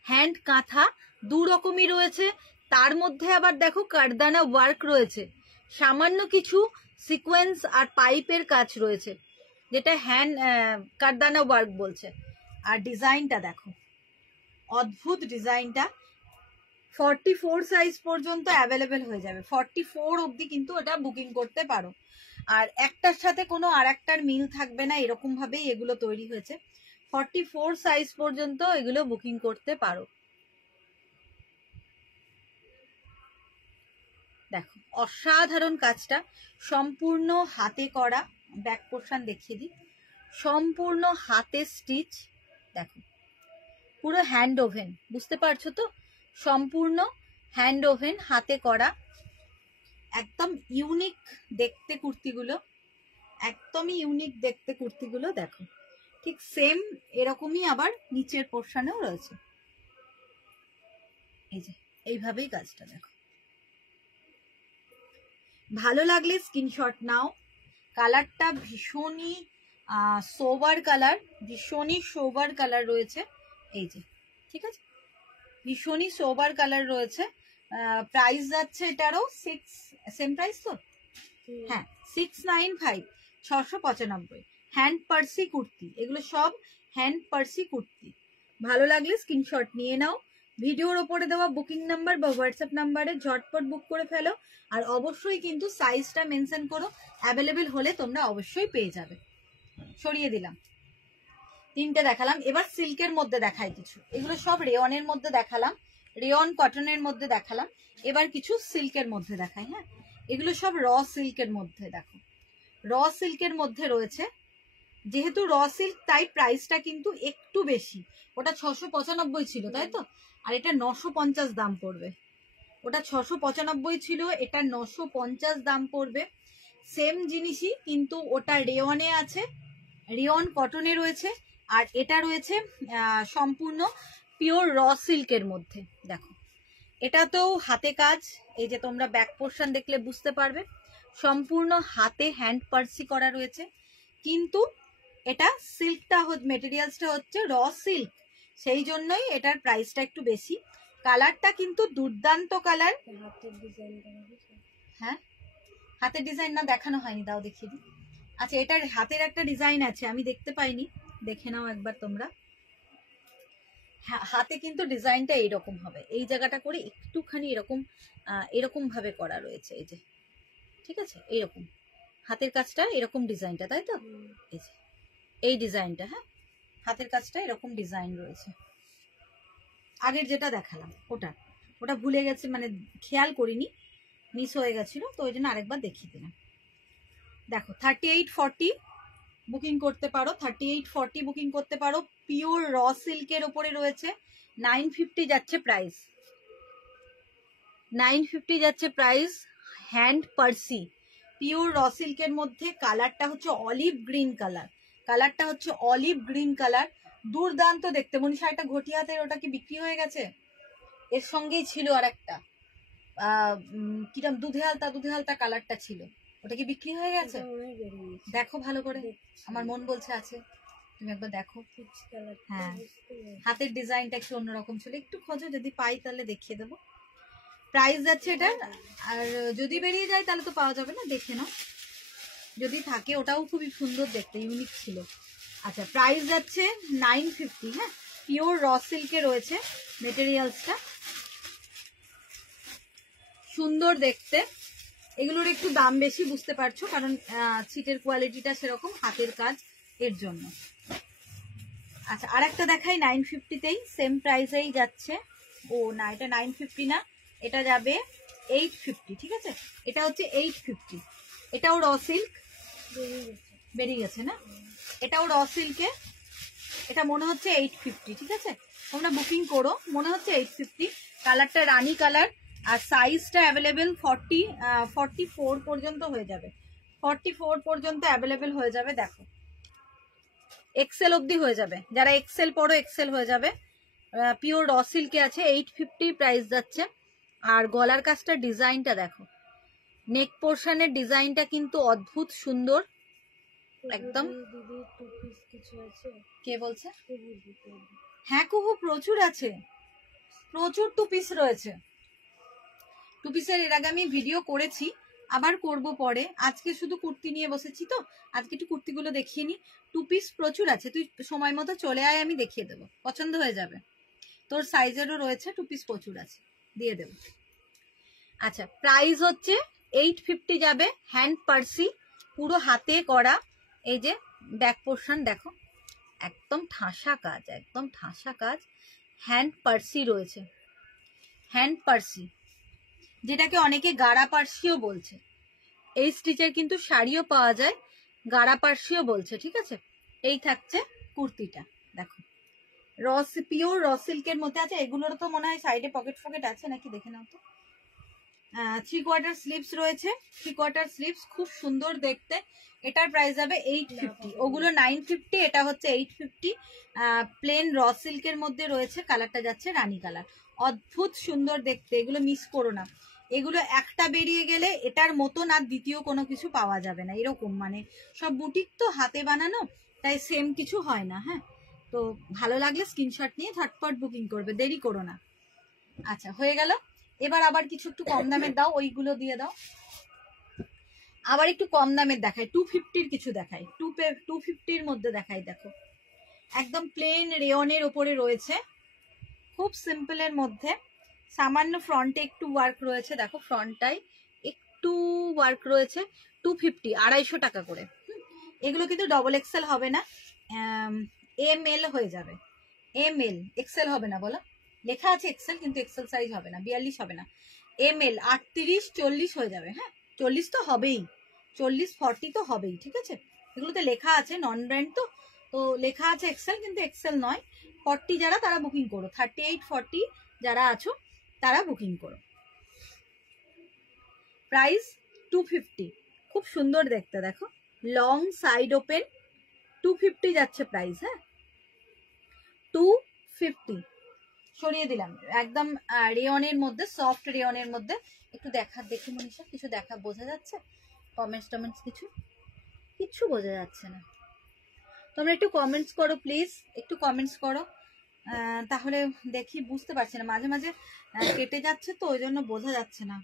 হ্যান্ড কাঁথা দু রকমই রয়েছে। তার মধ্যে আবার দেখো কারদানা ওয়ার্ক রয়েছে, সামান্য কিছু সিকোয়েন্স আর পাইপের কাজ রয়েছে, যেটা হ্যান্ড কারদানা ওয়ার্ক বলছে। আর ডিজাইনটা দেখো অদ্ভুত ডিজাইনটা, 44 সাইজ পর্যন্ত অ্যাভেলেবেল হয়ে যাবে, 44 অবধি কিন্তু এটা বুকিং করতে পারো। আর একটার সাথে কোনো আর একটার মিল থাকবে না, এরকম ভাবেই এগুলো তৈরি হয়েছে। 44 সাইজ পর্যন্ত এগুলো বুকিং করতে পারো। দেখো অসাধারণ কাজটা, সম্পূর্ণ হাতে করা, ব্যাক পোর্শন দেখিয়ে দিই, সম্পূর্ণ হাতে স্টিচ। দেখো পুরো হ্যান্ড ওভেন, বুঝতে পারছো তো, সম্পূর্ণ হ্যান্ড ওভেন হাতে করা, একদম ইউনিক দেখতে কুর্তিগুলো, একদমই ইউনিক দেখতে কুর্তিগুলো। দেখো ঠিক সেম এরকমই আবার নিচের পোর্শনেও রয়েছে, এই যে এইভাবেই কাজটা দেখো। ভালো লাগলে স্ক্রিনশট নাও, কালারটা ভীষণই সোবার কালার, ভীষণই সোবার কালার রয়েছে, এই যে ঠিক আছে, ভীষণই সোবার কালার রয়েছে। প্রাইস যাচ্ছে এটারও সেম প্রাইস তো, হ্যাঁ 695, 695। হ্যান্ড পার্সি কুর্তি, এগুলো সব হ্যান্ড পার্সি কুর্তি। ভালো লাগলে স্ক্রিনশট নিয়ে নাও, ভিডিওর ওপরে দেওয়া বুকিং নাম্বার বা হোয়াটসঅ্যাপ নাম্বারে ঝটপট বুক করে ফেলো। আর অবশ্যই কিন্তু সাইজটা মেনশন করো, অ্যাভেলেবেল হলে তোমরা অবশ্যই পেয়ে যাবে। সরিয়ে দিলাম, তিনটে দেখালাম, এবার সিল্কের মধ্যে দেখাই কিছু। এগুলো সব রেয়নের মধ্যে দেখালাম, রেয়ন কটনের মধ্যে দেখালাম, এবার কিছু সিল্কের মধ্যে দেখাই। হ্যাঁ এগুলো সব র সিল্কের মধ্যে, দেখো র সিল্কের মধ্যে রয়েছে, যেহেতু র সিল্ক তাই প্রাইসটা কিন্তু একটু বেশি, ওটা 695 ছিল তাই তো, আর এটা 950 দাম পড়বে। ওটা 695 ছিল, এটা 950 দাম পড়বে। সেম জিনিসই কিন্তু ওটা রেয়নে আছে, রেয়ন কটনে রয়েছে, আর এটা রয়েছে সম্পূর্ণ পিওর র সিল্কের মধ্যে। দেখো এটাতেও হাতে কাজ, এই যে তোমরা ব্যাক পোর্শন দেখলে বুঝতে পারবে, সম্পূর্ণ হাতে হ্যান্ড পার্সি করা রয়েছে, কিন্তু এটা সিল্কটা মেটেরিয়ালসটা হচ্ছে র সিল্ক, সেই জন্যই এটার প্রাইসটা একটু বেশি। কালারটা কিন্তু দুর্দান্ত কালার। হ্যাঁ হাতের ডিজাইন না দেখানো হয়নি, দাও দেখিয়ে দিই। আচ্ছা, এটার হাতের একটা ডিজাইন আছে, আমি দেখতে পাইনি, দেখে নাও একবার তোমরা। হাতে কিন্তু ডিজাইনটা এইরকম হবে, এই জায়গাটা করে একটুখানি এরকম এরকম ভাবে করা রয়েছে, এই যে, ঠিক আছে, এইরকম হাতের কাজটা এরকম ডিজাইনটা, তাই তো? এই যে এই ডিজাইনটা, হ্যাঁ, হাতের কাজটা এরকম ডিজাইন রয়েছে। আগের যেটা দেখালাম ওটা ভুলে গেছে, মানে খেয়াল করিনি, মিস হয়ে গেছিল, তো ওই জন্য আরেকবার দেখিয়ে দিলাম। দেখো 3840 বুকিং করতে পারো, 3840 বুকিং করতে পারো। পিওর র সিল্কের ওপরে রয়েছে, 950 যাচ্ছে প্রাইস, 950 যাচ্ছে প্রাইস। হ্যান্ড পার্সি, পিওর র সিল্কের মধ্যে, কালারটা হচ্ছে অলিভ গ্রিন কালার, কালারটা হচ্ছে অলিভ গ্রিন কালার, দুর্দান্ত দেখতে। মনীষা, একটা ঘটি হাতের, ওটা কি বিক্রি হয়ে গেছে? এর সঙ্গেই ছিল আর একটা কিরম দুধে হালতা কালারটা ছিল, ওটা কি বিক্রি হয়ে গেছে? দেখো ভালো করে, আমার মন বলছে আছে, তুমি একবার দেখো। হ্যাঁ, হাতের ডিজাইনটা একটু অন্যরকম ছিল, একটু খোঁজো, যদি পাই তাহলে দেখিয়ে দেবো। প্রাইস যাচ্ছে এটা, আর যদি বেরিয়ে যায় তাহলে তো পাওয়া যাবে না, দেখে নাও, যদি থাকে। ওটাও খুবই সুন্দর দেখতে, ইউনিক ছিল। আচ্ছা, প্রাইস যাচ্ছে 950। হ্যাঁ, পিওর র সিল্কে রয়েছে মেটেরিয়ালসটা, সুন্দর দেখতে। এগুলোর একটু দাম বেশি, বুঝতে পারছো, কারণ ছিটের কোয়ালিটিটা সেরকম, হাতের কাজ, এর জন্য। আচ্ছা, আর একটা দেখাই 950তেই, সেম প্রাইসেই যাচ্ছে। ও না, এটা 950 না, এটা যাবে 850, ঠিক আছে? এটা হচ্ছে 850, এটাও র সিল্ক, বেরিয়ে গেছে না, এটাও র সিল্কে, এটা মনে হচ্ছে 850, ঠিক আছে? তোমরা বুকিং করো, মনে হচ্ছে 850। কালারটা রানী কালার, আর সাইজটা অ্যাভেলেবেল 44 পর্যন্ত হয়ে যাবে, 44 পর্যন্ত অ্যাভেলেবেল হয়ে যাবে। দেখো, এক্সেল অবধি হয়ে যাবে, যারা এক্সেল পড়ো এক্সেল হয়ে যাবে। পিওর র সিল্কে আছে, 850 প্রাইস যাচ্ছে। আর গলার কাজটা, ডিজাইনটা দেখো, নেক পোর্শনের ডিজাইনটা কিন্তু অদ্ভুত সুন্দর একদম। কে বলছে? হ্যাঁ কুহু, প্রচুর আছে, প্রচুর টু পিস রয়েছে। টু পিসের এর আগে আমি ভিডিও করেছি, আবার করব পরে। আজকে শুধু কুর্তি নিয়ে বসেছি, তো আজকে একটু কুর্তিগুলো দেখিয়ে নি। টু পিস প্রচুর আছে, তুই সময় মতো চলে আয়, আমি দেখিয়ে দেবো, পছন্দ হয়ে যাবে। তোর সাইজেরও রয়েছে, টু পিস প্রচুর আছে, দিয়ে দেবো। আচ্ছা, প্রাইস হচ্ছে 850 যাবে। হ্যান্ড পার্সি, পুরো হাতে করা, এই যে ব্যাক পোর্শন দেখো, একদম ঠাসা কাজ, একদম ঠাসা কাজ। হ্যান্ড পার্সি রয়েছে, হ্যান্ড পার্সি, যেটাকে অনেকে গাড়া পার্সিও বলছে। এই স্টিচের কিন্তু শাড়িও পাওয়া যায়, গাড়া পার্সিও বলছে, ঠিক আছে? এই থাকছে কুর্তিটা, দেখো পিওর র সিল্কের মধ্যে আছে। এগুলোর তো মনে হয় সাইডে পকেট ফকেট আছে নাকি, দেখে নাও তো। 3/4 স্লিভস রয়েছে, 3/4 স্লিভস, খুব সুন্দর দেখতে। এটার প্রাইস যাবে 850, ওগুলো 950, এটা হচ্ছে 850। প্লেন র সিল্কের মধ্যে রয়েছে, কালারটা যাচ্ছে রানী কালার, অদ্ভুত সুন্দর দেখতে, এগুলো মিস করো না। এগুলো একটা বেরিয়ে গেলে এটার মতন আর দ্বিতীয় কোনো কিছু পাওয়া যাবে না, এরকম, মানে সব বুটিক তো, হাতে বানানো, তাই সেম কিছু হয় না। হ্যাঁ, তো ভালো লাগলে স্ক্রিনশট নিয়ে ঝটপট বুকিং করবে, দেরি করো না। আচ্ছা, হয়ে গেল। এবার আবার কিছু একটু কম দামের দাও, ওইগুলো দিয়ে দাও। আবার একটু কম দামের দেখাই, 250 কিছু দেখাই, 250 মধ্যে দেখাই। দেখো, একদম প্লেন রেয়নের ওপরে রয়েছে, খুব সিম্পলের মধ্যে, সামান্য ফ্রন্টে একটু ওয়ার্ক রয়েছে, দেখো ফ্রন্টটাই একটু ওয়ার্ক রয়েছে। 250, 250 টাকা করে। এগুলো কিন্তু ডবল এক্সেল হবে না, ML হয়ে যাবে, ML, এক্সেল হবে না, বলো। লেখা আছে এক্সেল, কিন্তু এক্সেল সাইজ হবে না, 42 হবে না, ML 38, 40 হয়ে যাবে। হ্যাঁ, 40 তো হবেই, 40, 40 তো হবেই, ঠিক আছে? এগুলোতে লেখা আছে, নন ব্র্যান্ড তো, তো লেখা আছে এক্সেল, কিন্তু এক্সেল নয়। 40 যারা, তারা বুকিং করো, 38, 40 যারা আছো তারা বুকিং করো। প্রাইস 250, খুব সুন্দর দেখতে, দেখো লং সাইড ওপেন, 250 যাচ্ছে প্রাইস। হ্যাঁ, 250 সরিয়ে দিলাম, একদম রেয়নের মধ্যে, সফট রেয়নের মধ্যে। একটু দেখি মনীষা, কিছু বোঝা যাচ্ছে? কমেন্টস কিছু বোঝা যাচ্ছে না, তোমরা একটু কমেন্টস করো প্লিজ, একটু কমেন্টস করো, তাহলে দেখি, বুঝতে পারছি না, মাঝে মাঝে কেটে যাচ্ছে, তো ওই জন্য বোঝা যাচ্ছে না,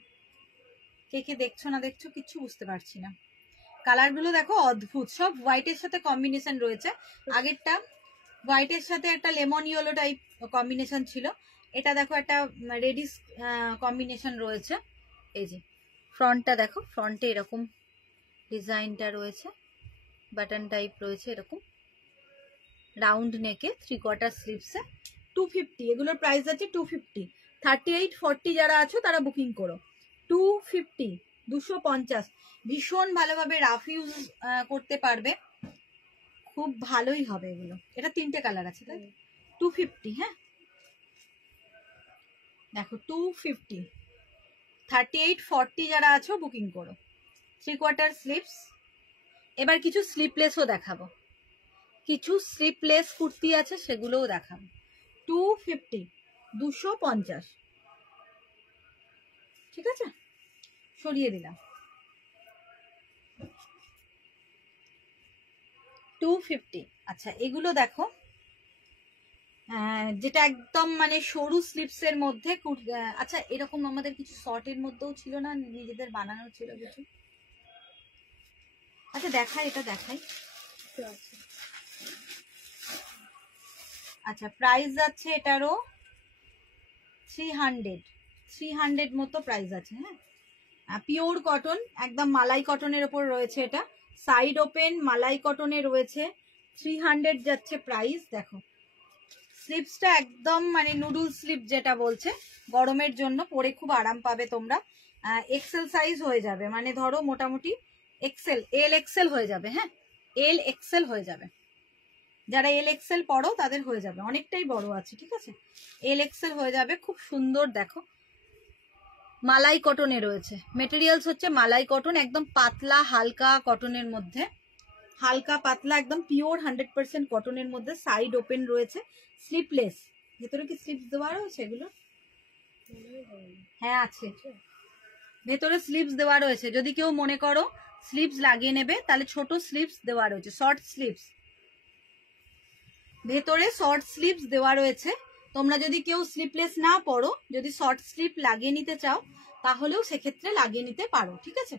কে কে দেখছো না দেখছো কিচ্ছু বুঝতে পারছি না। কালারগুলো দেখো অদ্ভুত, সব হোয়াইটের সাথে কম্বিনেশন রয়েছে। আগেরটা হোয়াইটের সাথে একটা লেমন ইয়েলো টাইপ কম্বিনেশন ছিল, এটা দেখো একটা রেডিশ কম্বিনেশন রয়েছে। এই যে ফ্রন্টটা দেখো, ফ্রন্টে এরকম ডিজাইনটা রয়েছে, বাটন টাইপ রয়েছে এরকম, রাউন্ড নেকে, 3/4 স্লিভসে। 250, এগুলোর প্রাইস আছে 250। 38-40 যারা আছো তারা বুকিং করো। 250, 250। ভীষণ ভালোভাবে রাফ ইউজ করতে পারবে, খুব ভালোই হবে এগুলো। এটা 3টে কালার আছে তাই 250। হ্যাঁ দেখো 250। 38-40 যারা আছো বুকিং করো। 3/4 স্লিভস। এবার কিছু স্লিপলেসও দেখাবো, কিছু স্লিপলেস কুর্তি আছে সেগুলোও দেখাবো। 250, 250। ঠিক আছে, সরিয়ে দিলাম। 250। আচ্ছা এগুলো দেখো, যেটা একদম মানে সরু স্লিপস এর মধ্যে। আচ্ছা এরকম আমাদের কিছু শর্টের মধ্যেও ছিল না, নিজেদের বানানো ছিল কিছু। আচ্ছা দেখাই, এটা দেখাই। আচ্ছা প্রাইস যাচ্ছে এটারও 300 মতো প্রাইস আছে। হ্যাঁ পিওর কটন, একদম মালাই কটনের ওপর রয়েছে এটা, সাইড ওপেন মালাই কটনে রয়েছে। 300 যাচ্ছে প্রাইস। দেখো স্লিপসটা একদম মানে নুডল স্লিপ যেটা বলছে, গরমের জন্য পরে খুব আরাম পাবে তোমরা। এক্সেল সাইজ হয়ে যাবে, মানে ধরো মোটামুটি এক্সেল, এল এক্সেল হয়ে যাবে। হ্যাঁ এল এক্সেল হয়ে যাবে, যারা এল এক্সেল পড়ো তাদের হয়ে যাবে, অনেকটাই বড় আছে ঠিক আছে, এল এক্সেল হয়ে যাবে। খুব সুন্দর দেখো, মালাই কটনে রয়েছে, মেটেরিয়ালস হচ্ছে মালাই কটন, একদম পাতলা হালকা কটনের মধ্যে, হালকা পাতলা একদম পিওর 100% কটনের মধ্যে। সাইড ওপেন রয়েছে, স্লিপলেস। ভেতরে কি স্লিপস দেওয়া রয়েছে এগুলো? হ্যাঁ আছে, ভেতরে স্লিপস দেওয়া রয়েছে। যদি কেউ মনে করো স্লিপস লাগিয়ে নেবে তাহলে ছোট স্লিপস দেওয়া রয়েছে, শর্ট স্লিপস, ভেতরে শর্ট স্লিপস দেওয়া রয়েছে। তোমরা যদি কেউ স্লিপলেস না পরো, যদি শর্ট স্লিপ লাগিয়ে নিতে চাও তাহলেও সেক্ষেত্রে লাগিয়ে নিতে পারো। ঠিক আছে,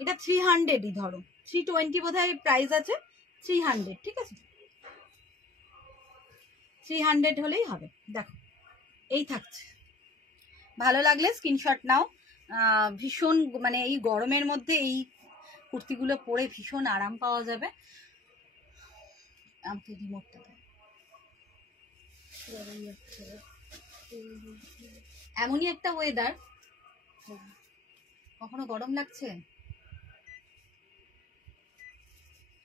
এটা 300ই ধরো, 320 বোধহয় প্রাইস আছে, 300। ঠিক আছে, 300 হলেই হবে। দেখো এই থাকছে, ভালো লাগলে স্ক্রিনশট নাও। ভীষণ মানে এই গরমের মধ্যে এই কুর্তিগুলো পরে ভীষণ আরাম পাওয়া যাবে। আমাকে রিমোটটা দাও। এমনই একটা ওয়েদার, কখনো গরম লাগছে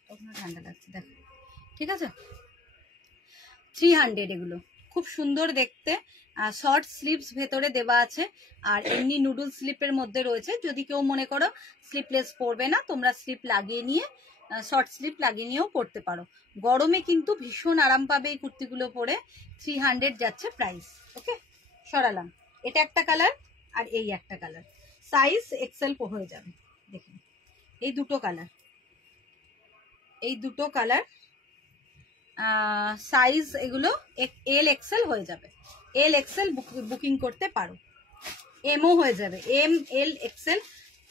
কখনো ঠান্ডা লাগছে। দেখো ঠিক আছে, 300 এগুলো খুব সুন্দর দেখতে। শর্ট স্লিভস ভেতরে দেওয়া আছে, আর এমনি নুডল স্লিপের মধ্যে রয়েছে। যদি কেউ মনে করো স্লিপলেস পরবে না, তোমরা স্লিপ লাগিয়ে নিয়ে, শর্ট স্লিপ লাগিয়ে নিয়েও পরতে পারো। গরমে কিন্তু ভীষণ আরাম পাবে এই কুর্তিগুলো পরে। 300 যাচ্ছে প্রাইস। ওকে সরালাম। এটা একটা কালার আর এই একটা কালার, সাইজ এক্সেল হয়ে যাবে। দেখুন এই দুটো কালার, এই দুটো কালার সাইজ এগুলো এল এক্সেল হয়ে যাবে। এল এক্সেল বুকিং করতে পারো, এমও হয়ে যাবে, এম এল এক্সেল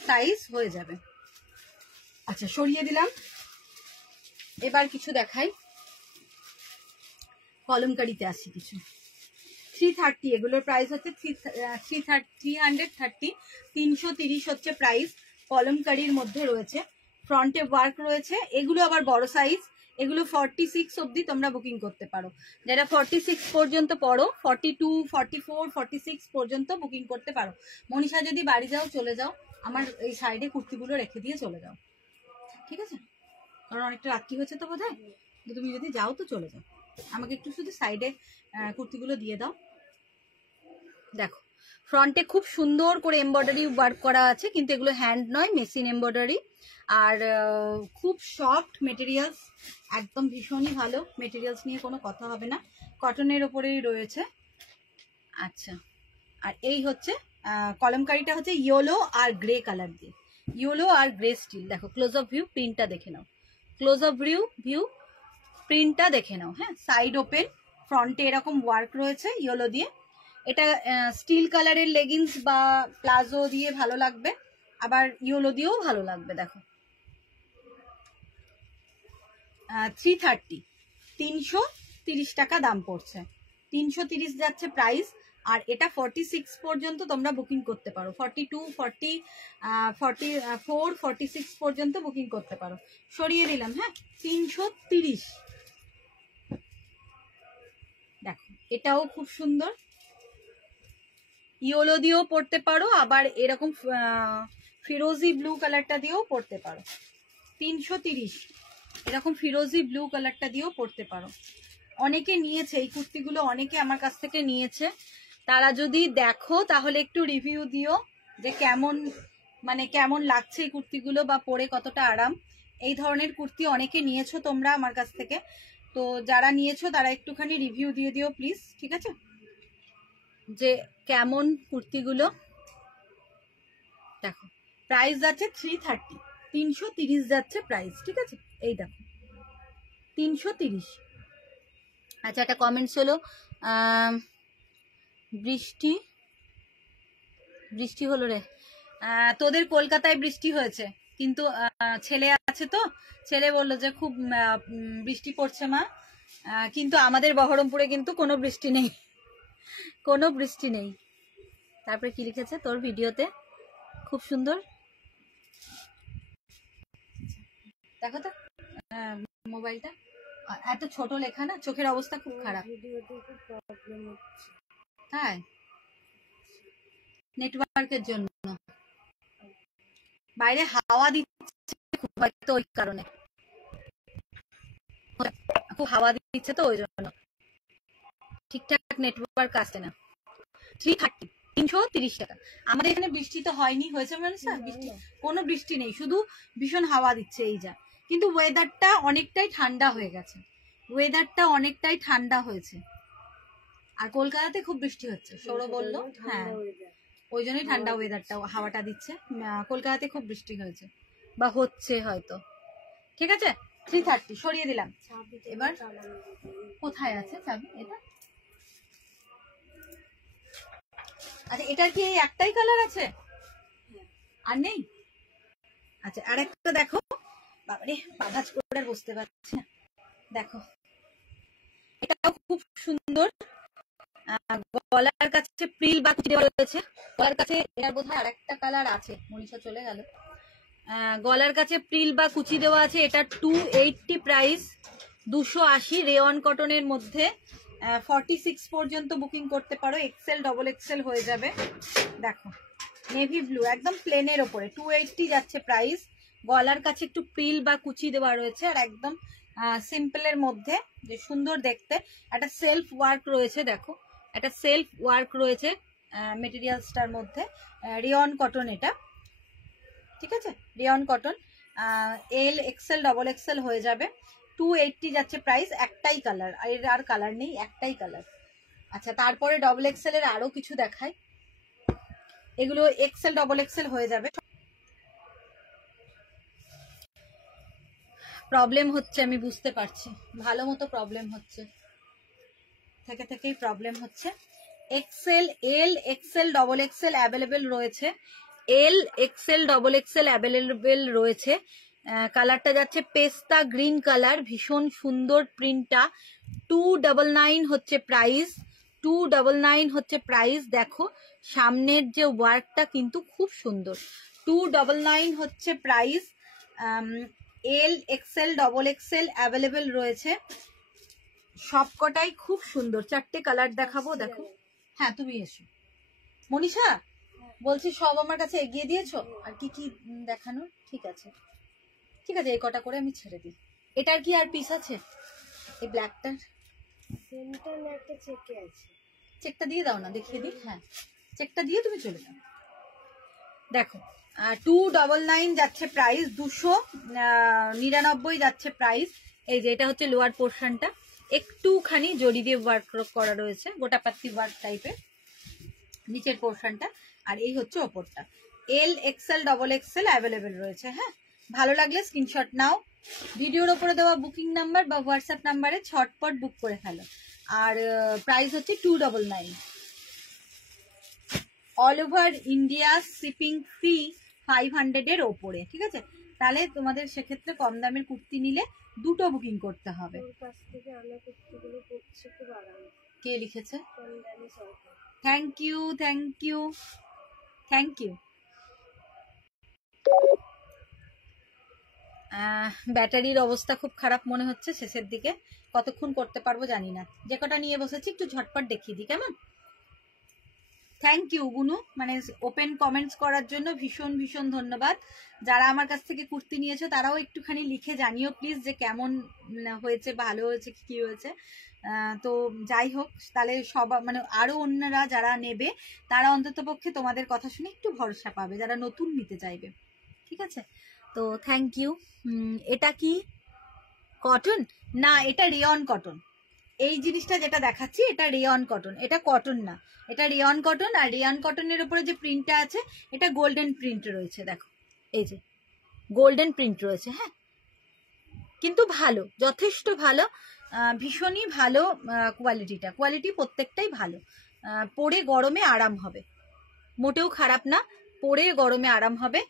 সাইজ হয়ে যাবে। আচ্ছা সরিয়ে দিলাম। এবার কিছু দেখাই, কলমকারিতে আসি কিছু। 330, এগুলোর প্রাইস হচ্ছে 330, 330 হচ্ছে প্রাইস। কলমকারির মধ্যে রয়েছে, ফ্রন্টে ওয়ার্ক রয়েছে। এগুলো আবার বড় সাইজ, এগুলো 46 অবধি তোমরা বুকিং করতে পারো। যারা 46 পর্যন্ত পড়ো, 42, 44, 46 পর্যন্ত বুকিং করতে পারো। মনীষা যদি বাড়ি যাও চলে যাও, আমার এই সাইডে কুর্তিগুলো রেখে দিয়ে চলে যাও। ঠিক আছে, কারণ অনেকটা রাত্রি হয়েছে তো বোধহয়। তুমি যদি যাও তো চলে যাও, আমাকে একটু শুধু সাইডে কুর্তিগুলো দিয়ে দাও। দেখো ফ্রন্টে খুব সুন্দর করে এমব্রয়ডারি ওয়ার্ক করা আছে, কিন্তু এগুলো হ্যান্ড নয়, মেশিন এমব্রয়ডারি। আর খুব সফট মেটেরিয়ালস, একদম ভীষণই ভালো মেটেরিয়ালস, নিয়ে কোনো কথা হবে না, কটনের ওপরেই রয়েছে। আচ্ছা আর এই হচ্ছে কলমকারিটা হচ্ছে ইয়েলো আর গ্রে কালার দিয়ে, ইয়েলো আর গ্রে স্টিল। দেখো ক্লোজ অফ ভিউ প্রিন্টটা দেখে নাও, ক্লোজ অফ ভিউ প্রিন্টটা দেখে নাও। হ্যাঁ সাইড ওপেন, ফ্রন্টে এরকম ওয়ার্ক রয়েছে ইয়েলো দিয়ে। এটা স্টিল কালারের লেগিংস বা প্লাজো দিয়ে ভালো লাগবে, আবার ইয়েলো দিয়েও ভালো লাগবে। দেখো 330, 330 টাকা দাম পড়ছে, 330 যাচ্ছে প্রাইস। আর এটা 46 পর্যন্ত তোমরা বুকিং করতে পারো, 42, 40, 44, 46 পর্যন্ত বুকিং করতে পারো। সরিয়ে দিলাম, হ্যাঁ 330। দেখো এটাও খুব সুন্দর, ইয়েলো দিয়েও পড়তে পারো, আবার এরকম ফিরোজি ব্লু কালারটা দিয়েও পড়তে পারো। 330, এরকম ফিরোজি ব্লু কালারটা দিয়েও পড়তে পারো। অনেকে নিয়েছে এই কুর্তিগুলো, অনেকে আমার কাছ থেকে নিয়েছে। তারা যদি দেখো তাহলে একটু রিভিউ দিও যে কেমন লাগছে এই কুর্তিগুলো, বা পরে কতটা আরাম। এই ধরনের কুর্তি অনেকে নিয়েছো তোমরা আমার কাছ থেকে, তো যারা নিয়েছো তারা একটুখানি রিভিউ দিয়ে দিও প্লিজ, ঠিক আছে, যে কেমন কুর্তিগুলো। দেখো প্রাইস যাচ্ছে 330, 330 যাচ্ছে প্রাইস, ঠিক আছে। এই দেখো 330। আচ্ছা একটা কমেন্টস হলো বৃষ্টি হলো রে, তোদের কলকাতায় বৃষ্টি হয়েছে, কিন্তু ছেলে আছে তো, ছেলে বললো যে খুব বৃষ্টি পড়ছে মা, কিন্তু আমাদের বহরমপুরে কিন্তু কোনো বৃষ্টি নেই, কোনো বৃষ্টি নেই। তারপরে কি লিখেছে তোর ভিডিওতে, খুব সুন্দর, দেখো তো মোবাইলটা এত ছোট লেখা না, চোখের অবস্থা খুব খারাপ। হ্যাঁ নেটওয়ার্কের জন্য, বাইরে হাওয়া দিচ্ছে খুব, হয়তো ওই কারণে খুব হাওয়া দিচ্ছে তো ওই জন্য ঠিকঠাক নেটওয়ার্ক আসছে না। 330, 330 টাকা। আমাদের এখানে বৃষ্টি তো হয়নি, হয়েছে মানে স্যার বৃষ্টি, কোনো বৃষ্টি নেই, শুধু ভীষণ হাওয়া দিচ্ছে এই যা। কিন্তু ওয়েদারটা অনেকটাই ঠান্ডা হয়ে গেছে, ওয়েদারটা অনেকটাই ঠান্ডা হয়েছে। আর কলকাতাতে খুব বৃষ্টি হচ্ছে, সৌরভ বললো, হ্যাঁ ওই জন্যই ঠান্ডা ওয়েদারটা, হাওয়াটা দিচ্ছে। কলকাতাতে খুব বৃষ্টি হয়েছে বা হচ্ছে হয়তো, ঠিক আছে। 330 সরিয়ে দিলাম। এবার কোথায় আছে চাবি? এটা, আচ্ছা এটার কি একটাই কালার আছে আর নেই? আচ্ছা আর একটা দেখো, বাবারে বাধাজ করে বুঝতে পারছি না, দেখো এটাও খুব সুন্দর, গলার কাছে প্রিল বা কুচি দেওয়া রয়েছে, গলার কাছে এটার বোধহয় আরেকটা কালার আছে, মনীষা চলে গেল। গলার কাছে প্রিল বা কুচি দেওয়া আছে, এটা 280 প্রাইস, 280 রেয়ন কটনের মধ্যে। 46 পর্যন্ত বুকিং করতে পারো, এক্সেল ডবল এক্সেল হয়ে যাবে। দেখো নেভি ব্লু একদম প্লেনের ওপরে 280 যাচ্ছে প্রাইস, গলার কাছে একটু প্রিল বা কুচি দেওয়া রয়েছে, আর একদম সিম্পলের মধ্যে, যে সুন্দর দেখতে। একটা সেলফ ওয়ার্ক রয়েছে, দেখো একটা সেলফ ওয়ার্ক রয়েছে মেটেরিয়ালসটার মধ্যে, রেয়ন কটন এটা, ঠিক আছে, রেয়ন কটন, এল এক্সেল ডবল এক্সেল হয়ে যাবে। 280 যাচ্ছে প্রাইস, একটাই কালার, আর কালার নেই, একটাই কালার। আচ্ছা তারপরে ডবল এক্সেল এর আরো কিছু দেখাই, এগুলো এক্সেল ডবল এক্সেল হয়ে যাবে। প্রবলেম হচ্ছে আমি বুঝতে পারছি, ভালো মতো প্রবলেম হচ্ছে, থেকেই প্রবলেম হচ্ছে। XL, L XL double XL available রয়েছে, L XL double XL available রয়েছে। কালারটা যাচ্ছে পেস্তা গ্রিন কালার, ভীষণ সুন্দর প্রিন্টটা। 299 হচ্ছে প্রাইস, 299 হচ্ছে প্রাইস। দেখো সামনের যে ওয়ার্কটা কিন্তু খুব সুন্দর, 299 হচ্ছে প্রাইস। এল এক্সেল ডবল এক্সেল অ্যাভেলেবেল রয়েছে, সবকটাই খুব সুন্দর। চারটে কালার দেখাবো, দেখো। হ্যাঁ তুমি এসো মনীষা, বলছি সব আমার কাছে এগিয়ে দিয়েছো, আর কি কি দেখানো? ঠিক আছে ঠিক আছে, এই কটা করে আমি ছেড়ে দিই। এটার কি আর পিস আছে? এই ব্ল্যাকটার একটা চেকে আছে, চেকটা দিয়ে দাও না, দেখিয়ে দিই। হ্যাঁ চেকটা দিয়ে তুমি চলে যাও। দেখো 299 যাচ্ছে প্রাইস, 299 যাচ্ছে প্রাইস। এই যে এটা হচ্ছে লোয়ার পোর্শনটা, একটুখানি জড়ি দিয়ে ওয়ার্ক করা রয়েছে, গোটা পাত্তি ওয়ার্ক টাইপের নিচের পোর্শনটা, আর এই হচ্ছে ওপরটা। এল এক্সেল ডবল এক্সেল অ্যাভেলেবেল রয়েছে। হ্যাঁ ভালো লাগলে স্ক্রিনশট নাও, ভিডিওর ওপরে দেওয়া বুকিং নাম্বার বা হোয়াটসঅ্যাপ নাম্বারে ঝটপট বুক করে ফেলো। আর প্রাইস হচ্ছে 299, all over India shipping free 500 এর ওপরে, ঠিক আছে। তাহলে তোমাদের সেক্ষেত্রে কম দামের কুর্তি নিলে দুটো বুকিং করতে হবে। ওর কাছ থেকে আনা কুর্তিগুলো পরছি খুব আরাম। কে লিখেছে? Kalyani Sarkar. Thank you, thank you, thank you. ব্যাটারির অবস্থা খুব খারাপ মনে হচ্ছে শেষের দিকে, কতক্ষণ করতে পারবো জানি না। যে কটা নিয়ে বসেছি একটু ঝটপট দেখিয়ে দিই কেমন। থ্যাংক ইউ বুনু, মানে ওপেন কমেন্টস করার জন্য ভীষণ ভীষণ ধন্যবাদ। যারা আমার কাছ থেকে কুর্তি নিয়েছো তারাও একটুখানি লিখে জানিও প্লিজ যে কেমন হয়েছে, ভালো হয়েছে কি হয়েছে। তো যাই হোক, তাহলে মানে আরো অন্যরা যারা নেবে তারা অন্তত পক্ষে তোমাদের কথা শুনে একটু ভরসা পাবে, যারা নতুন নিতে চাইবে। ঠিক আছে, তো থ্যাংক ইউ। এটা কি কটন? না, এটা রেয়ন কটন। এই জিনিসটা যেটা দেখাচ্ছি এটা রেয়ন কটন, এটা কটন না, এটা রেয়ন কটন। আর রেয়ন কটনের উপরে যে প্রিন্টটা আছে এটা গোল্ডেন প্রিন্ট রয়েছে, দেখো এই যে গোল্ডেন প্রিন্ট রয়েছে। হ্যাঁ, কিন্তু ভালো, যথেষ্ট ভালো, ভীষণই ভালো কোয়ালিটিটা, কোয়ালিটি প্রত্যেকটাই ভালো। পরে গরমে আরাম হবে, মোটেও খারাপ না, পরে গরমে আরাম হবে।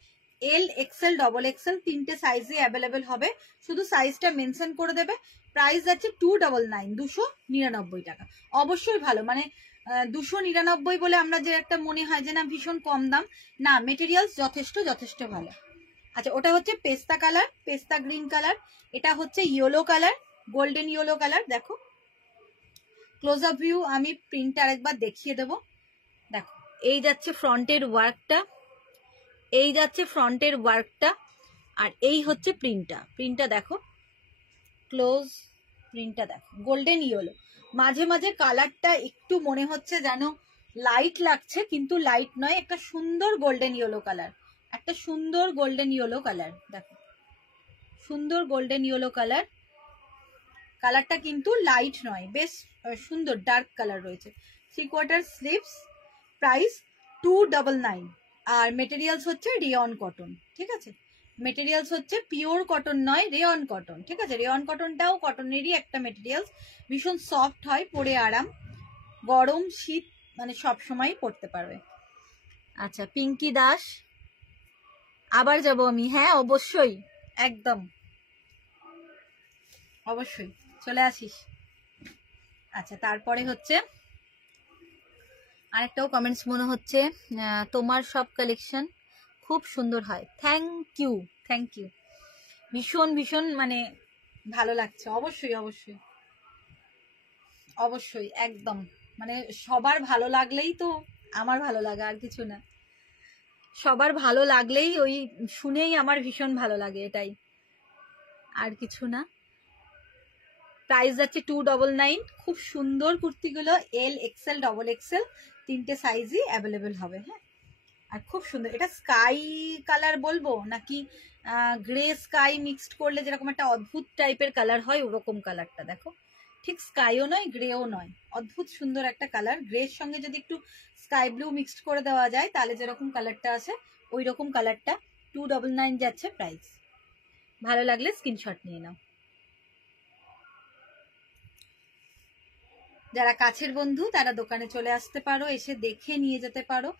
এল, এক্সেল, ডবল এক্সেল তিনটে সাইজে অ্যাভেলেবেল হবে, শুধু সাইজটা মেনশন করে দেবে। প্রাইস আছে 299, 299 টাকা। অবশ্যই ভালো, মানে 299 বলে আমরা যে একটা মনে হয় যে না ভীষণ কম দাম, না, মেটেরিয়ালস যথেষ্ট যথেষ্ট ভালো। আচ্ছা, ওটা হচ্ছে পেস্তা কালার, পেস্তা গ্রিন কালার। এটা হচ্ছে yellow colour, golden yellow colour. দেখো ক্লোজ আপ ভিউ, আমি প্রিন্টটা আরেকবার দেখিয়ে দেবো। দেখো এই যাচ্ছে ফ্রন্টের ওয়ার্কটা, এই যাচ্ছে ফ্রন্টের ওয়ার্কটা, আর এই হচ্ছে প্রিন্টটা দেখো, ক্লোজ প্রিন্টটা দেখো, গোল্ডেন ইয়েলো। মাঝে মাঝে কালারটা একটু মনে হচ্ছে যেন লাইট লাগছে, কিন্তু লাইট নয়, একটা সুন্দর গোল্ডেন ইয়েলো কালার, একটা সুন্দর গোল্ডেন ইয়েলো কালার। দেখো সুন্দর গোল্ডেন ইয়েলো কালার, কালারটা কিন্তু লাইট নয়, বেশ সুন্দর ডার্ক কালার রয়েছে। 3/4 স্লিভস, প্রাইস 299। আর মেটেরিয়ালস হচ্ছে রেয়ন কটন। ঠিক আছে, মেটেরিয়ালস হচ্ছে পিওর কটন নয়, রেয়ন কটন। ঠিক আছে, রেয়ন কটনটাও কটনেরই একটা মেটেরিয়ালস, ভীষণ সফট হয়, পরে আরাম, গরম শীত মানে সব সময় পরতে পারবে। আচ্ছা, পিঙ্কি দাস, আবার যাব আমি, হ্যাঁ অবশ্যই, একদম অবশ্যই চলে আসিস। আচ্ছা, তারপরে হচ্ছে আরেকটাও কমেন্টস মনে হচ্ছে, তোমার সব কালেকশন খুব সুন্দর হয়। থ্যাংক ইউ, থ্যাংক ইউ, ভীষণ ভীষণ মানে ভালো লাগছে। অবশ্যই অবশ্যই অবশ্যই, একদম, মানে সবার ভালো লাগলেই তো আমার ভালো লাগা, আর কিছু না। সবার ভালো লাগলেই ওই শুনেই আমার ভীষণ ভালো লাগে, এটাই, আর কিছু না। প্রাইস যাচ্ছে 299। খুব সুন্দর কুর্তিগুলো, এল, এক্সেল, ডবল এক্সেল তিনটে সাইজই অ্যাভেলেবেল হবে। হ্যাঁ, আর খুব সুন্দর। এটা স্কাই কালার বলবো নাকি গ্রে স্কাই মিক্সড করলে যেরকম একটা অদ্ভুত টাইপের কালার হয়, ওরকম কালারটা দেখো, ঠিক স্কাইও নয় গ্রেও নয়, অদ্ভুত সুন্দর একটা কালার। গ্রের সঙ্গে যদি একটু স্কাই ব্লু মিক্সড করে দেওয়া যায় তাহলে যেরকম কালারটা আসে ওই রকম কালারটা। 299 যাচ্ছে প্রাইস। ভালো লাগলে স্ক্রিনশট নিয়ে নাও। যারা কাছের বন্ধু তারা দোকানে চলে আসতে পারো, এসে দেখে নিয়ে যেতে পারো।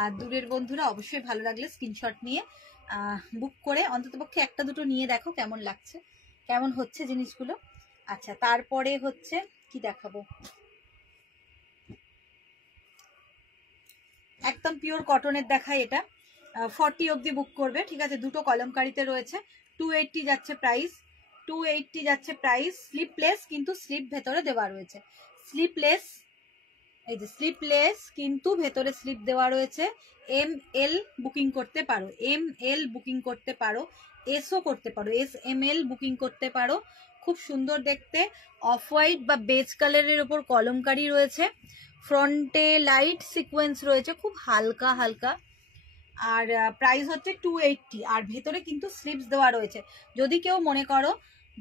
আর দূরের বন্ধুরা অবশ্যই ভালো লাগলে স্ক্রিনশট নিয়ে বুক করে অন্ততপক্ষে একটা দুটো নিয়ে দেখো কেমন লাগছে, কেমন হচ্ছে জিনিসগুলো। আচ্ছা, তারপরে হচ্ছে কি দেখাবো, একদম পিওর কটনের দেখায়। এটা 40 অবধি বুক করবে। ঠিক আছে, দুটো কলমকারিতে রয়েছে। 280 যাচ্ছে প্রাইস, 280 যাচ্ছে প্রাইস। স্লিপলেস, কিন্তু স্লিপ ভেতরে দেওয়া রয়েছে, স্লিপলেস, এই যে স্লিপলেস কিন্তু ভেতরে স্লিপ দেওয়া রয়েছে। এম এল বুকিং করতে পারো, এম এল বুকিং করতে পারো, এসও করতে পারো, এস এম এল বুকিং করতে পারো। খুব সুন্দর দেখতে, অফ হোয়াইট বা বেজ কালারের ওপর কলমকারি রয়েছে, ফ্রন্টে লাইট সিকোয়েন্স রয়েছে, খুব হালকা হালকা। আর প্রাইস হচ্ছে 280। আর ভেতরে কিন্তু স্লিপস দেওয়া রয়েছে। যদি কেউ মনে করো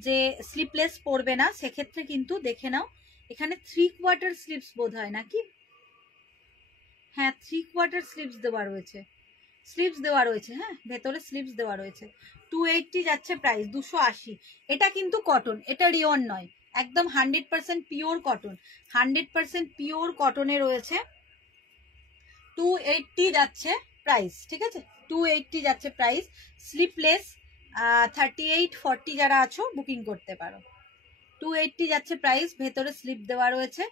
যে স্লিপলেস পরবে না, সেক্ষেত্রে কিন্তু দেখে নাও, এখানে 3/4 স্লিপস বোধ হয় নাকি, হ্যাঁ 3/4 স্লিপস দেওয়া রয়েছে, স্লিপস দেওয়া রয়েছে, হ্যাঁ ভেতরে স্লিপস দেওয়া রয়েছে। 280 যাচ্ছে প্রাইস, 280। এটা কিন্তু কটন, এটা রিয়ন নয়, একদম 100% পিওর কটন, 100% পিওর কটনে রয়েছে। 280 যাচ্ছে প্রাইস। ঠিক আছে, 280 যাচ্ছে প্রাইস। স্লিপলেস 38-40 যারা আছো বুকিং করতে পারো। 280 যাচ্ছে প্রাইস, ভেতরে স্লিপ দেওয়া রয়েছে।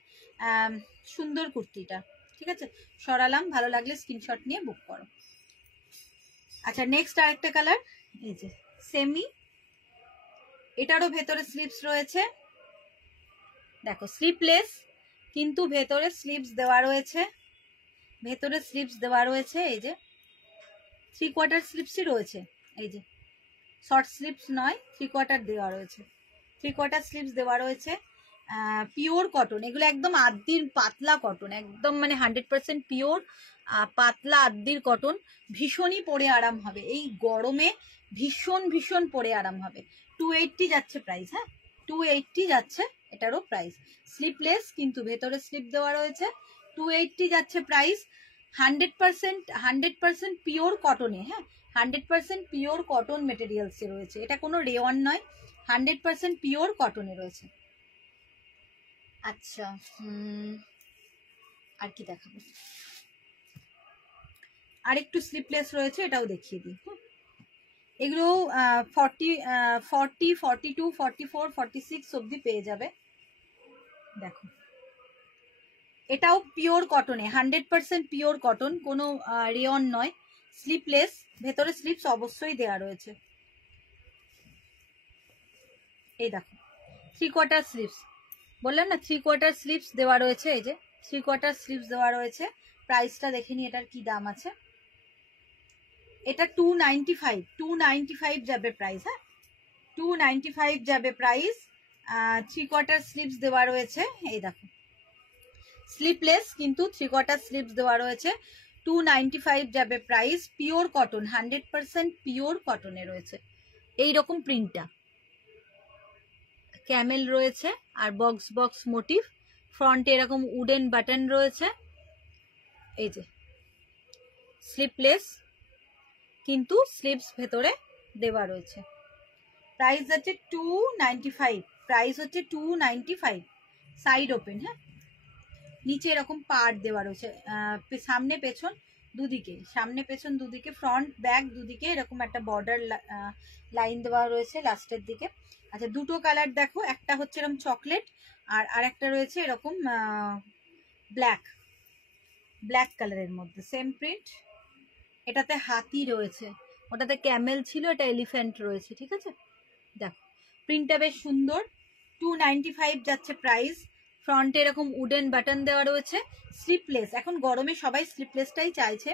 সুন্দর কুর্তিটা, ঠিক আছে, সরালাম, ভালো লাগলে স্ক্রিনশট নিয়ে বুক করো। আচ্ছা, নেক্সট আরেকটা কালার, এই যে সেমি, এটারও ভেতরে স্লিপস রয়েছে, দেখো স্লিপলেস কিন্তু ভেতরে স্লিপস দেওয়া রয়েছে, ভেতরে স্লিপস দেওয়া রয়েছে, এই যে 3/4 স্লিপসই রয়েছে, এই যে শর্ট স্লিপস নয়, 3/4 দেওয়া রয়েছে, 3/4 স্লিপস দেওয়া রয়েছে। পিওর কটন, এগুলো একদম আদ্যির পাতলা কটন, একদম মানে 100% পিওর পাতলা আদ্যির কটন, ভীষণই পরে আরাম হবে এই গরমে, ভীষণ ভীষণ পরে আরাম হবে। 280 যাচ্ছে প্রাইস, হ্যাঁ 280 যাচ্ছে এটারও প্রাইস, স্লিপলেস কিন্তু ভেতরে স্লিপ দেওয়া রয়েছে, 280 যাচ্ছে প্রাইস। 100% পিওর কটনে, হ্যাঁ 100% পিওর কটন মেটেরিয়ালসে রয়েছে, এটা কোনো রেওয়ান নয়, 100% পিওর কটনে রয়েছে। আচ্ছা, আর কি দেখাবো, আর একটু স্লিপলেস রয়েছে, এটাও দেখিয়ে দিই। এগুলো 40, 42, 44, 46 অব্দি পেয়ে যাবে। দেখো এটাও পিওর কটনে, 100% পিওর কটন, কোনো রেয়ন নয়, স্লিপলেস, ভেতরে স্লিপস অবশ্যই দেওয়া রয়েছে। এই দেখো 3/4 স্লিপস, বললাম না 3/4 স্লিপস দেওয়া রয়েছে, এই যে 3/4 স্লিপস দেওয়া রয়েছে। প্রাইসটা দেখে নি এটার কি দাম আছে, এটা 295 যাবে প্রাইস, হ্যাঁ 295 যাবে প্রাইস। 3/4 স্লিপস দেওয়া রয়েছে, এই দেখো স্লিপলেস কিন্তু 3/4 স্লিপস দেওয়া রয়েছে, 295 যাবে প্রাইস। পিওর কটন, 100% পিওর কটনে রয়েছে। এইরকম প্রিন্টটা, ক্যামেল রয়েছে আর বক্স বক্স মোটিভ, ফ্রন্টে এরকম উডেন বাটন রয়েছে, এই যে স্লিপলেস কিন্তু স্লিপস ভেতরে দেওয়া রয়েছে। প্রাইস হচ্ছে 295, প্রাইস হচ্ছে 295, সাইড ওপেন, হ্যাঁ নিচে এরকম পার্ট দেওয়া রয়েছে, সামনে পেছন দুদিকে, সামনে পেছন দুদিকে, ফ্রন্ট ব্যাক দুদিকে এরকম একটা বর্ডার লাইন দেওয়া রয়েছে লাস্টের দিকে। আচ্ছা, দুটো কালার দেখো, একটা হচ্ছে এরকম চকলেট আর আরেকটা রয়েছে এরকম ব্ল্যাক কালারের মধ্যে, সেম প্রিন্ট, এটাতে হাতি রয়েছে, ওটাতে ক্যামেল ছিল, এটা এলিফ্যান্ট রয়েছে, ঠিক আছে, দেখো প্রিন্টটা বেশ সুন্দর। 295 যাচ্ছে প্রাইস, ফ্রন্টে এরকম উডেন বাটন দেওয়া রয়েছে, স্লিপলেস, এখন গরমে সবাই স্লিপলেসটাই চাইছে,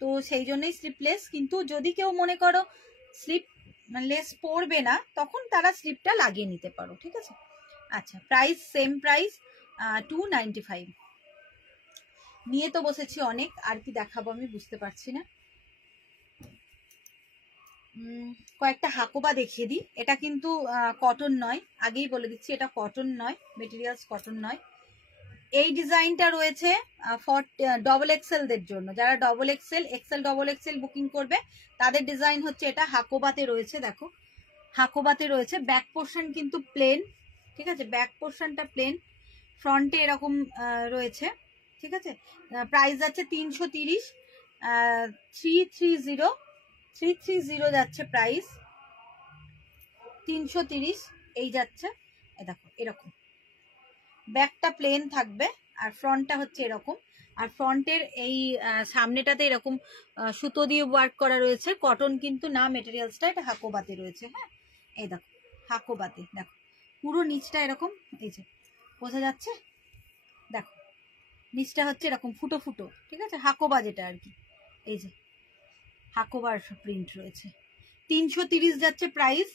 তো সেই জন্যই স্লিপলেস, কিন্তু যদি কেউ মনে করো স্লিপলেস পরবে না, তখন তারা স্লিপটা লাগিয়ে নিতে পারো, ঠিক আছে। আচ্ছা, প্রাইস সেম প্রাইস, 295। নিয়ে তো বসেছি অনেক, আর কি দেখাবো আমি বুঝতে পারছি না। কয়েকটা হাকোবা দেখিয়ে দিই, এটা কিন্তু কটন নয়, আগেই বলে দিচ্ছি এটা কটন নয়, মেটেরিয়ালস কটন নয়। এই ডিজাইনটা রয়েছে ডবল এক্সেলদের জন্য, যারা double XL double Excel booking করবে তাদের ডিজাইন হচ্ছে এটা, হাকোবাতে রয়েছে, দেখো হাকোবাতে রয়েছে, ব্যাক পোর্শন কিন্তু প্লেন, ঠিক আছে, ব্যাক পোর্শনটা প্লেন, ফ্রন্টে এরকম রয়েছে, ঠিক আছে। প্রাইস আছে 330, 330 যাচ্ছে প্রাইস, 330 এই যাচ্ছে, এই দেখো এরকম ব্যাকটা প্লেন থাকবে আর ফ্রন্টটা হচ্ছে এরকম, আর ফ্রন্টের এই সামনেটাতে এরকম সুতো দিয়ে ওয়ার্ক করা রয়েছে, কটন কিন্তু না মেটেরিয়ালসটা, এটা হাকোবাতে রয়েছে, হ্যাঁ এই দেখো হাকোবাতে, দেখো পুরো নিচটা এরকম, এই যে বোঝা যাচ্ছে, দেখো নিচটা হচ্ছে এরকম ফুটো ফুটো, ঠিক আছে, হাকোবা যেটা আর কি, এই যে হাকোবার প্রিন্ট রয়েছে। 330 যাচ্ছে প্রাইস,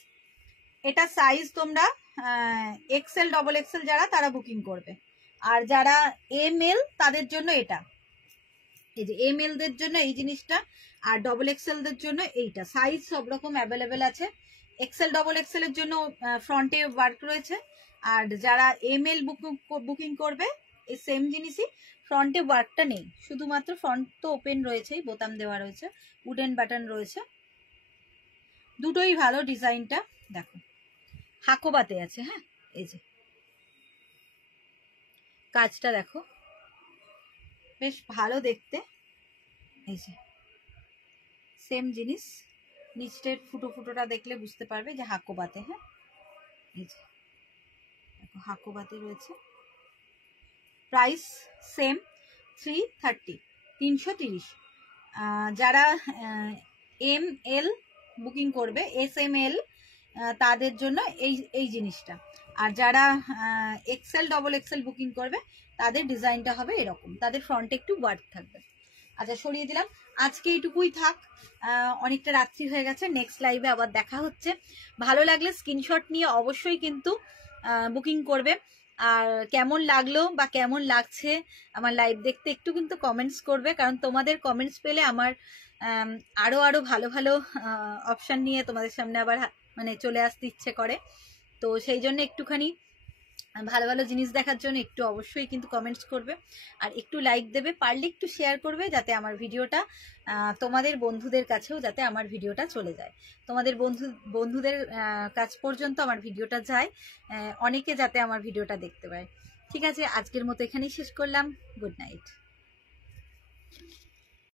এটা সাইজ তোমরা এক্সেল ডবল এক্সেল যারা তারা বুকিং করবে, আর যারা এমএল তাদের জন্য এটা, এই যে এমএল দের জন্য এই জিনিসটা, আর ডবল এক্সেল দের জন্য এইটা, সাইজ সব রকম অ্যাভেলেবেল আছে। এক্সেল ডবল এক্সেল এর জন্য ফ্রন্টে ওয়ার্ক রয়েছে, আর যারা এমএল বুকিং করবে এই সেম জিনিসই, ফ্রন্টে ওয়ার্কটা নেই, শুধুমাত্র ফ্রন্ট তো ওপেন রয়েছেই, বোতাম দেওয়া রয়েছে, উডেন বাটন রয়েছে, দুটোই ভালো ডিজাইনটা, দেখো হাকোবাতে আছে, হ্যাঁ এই যে কাজটা দেখো বেশ ভালো দেখতে, এই যে সেম জিনিস, নিচের ফুটো ফুটোটা দেখলে বুঝতে পারবে যে হাকোবাতে। হ্যাঁ, এই যে দেখো হাকোবাতে রয়েছে। Price same 330, 330। যারা ML বুকিং করবে, SML তাদের জন্য এই জিনিসটা। আর যারা XL XXL বুকিং করবে তাদের ডিজাইনটা হবে এরকম, তাদের ফ্রন্টে একটু ওয়ার্ক থাকবে। আচ্ছা, সরিয়ে দিলাম। আজকে এইটুকুই থাক, অনেকটা রাত্রি হয়ে গেছে। নেক্সট লাইভে আবার দেখা হচ্ছে। ভালো লাগলে স্ক্রিনশট নিয়ে অবশ্যই কিন্তু বুকিং করবে। আর কেমন লাগলো বা কেমন লাগছে আমার লাইভ দেখতে একটু কিন্তু কমেন্টস করবে, কারণ তোমাদের কমেন্টস পেলে আমার আরো ভালো ভালো অপশান নিয়ে তোমাদের সামনে আবার মানে চলে আসতে ইচ্ছে করে। তো সেই জন্য একটুখানি ভালো ভালো জিনিস দেখার জন্য একটু অবশ্যই কিন্তু কমেন্টস করবে, আর একটু লাইক দেবে, পারলে একটু শেয়ার করবে, যাতে আমার ভিডিওটা তোমাদের বন্ধুদের কাছেও যাতে আমার ভিডিওটা চলে যায়, তোমাদের বন্ধুদের কাছ পর্যন্ত আমার ভিডিওটা যায়, অনেকে যাতে আমার ভিডিওটা দেখতে পায়। ঠিক আছে, আজকের মতো এখানেই শেষ করলাম। Good night.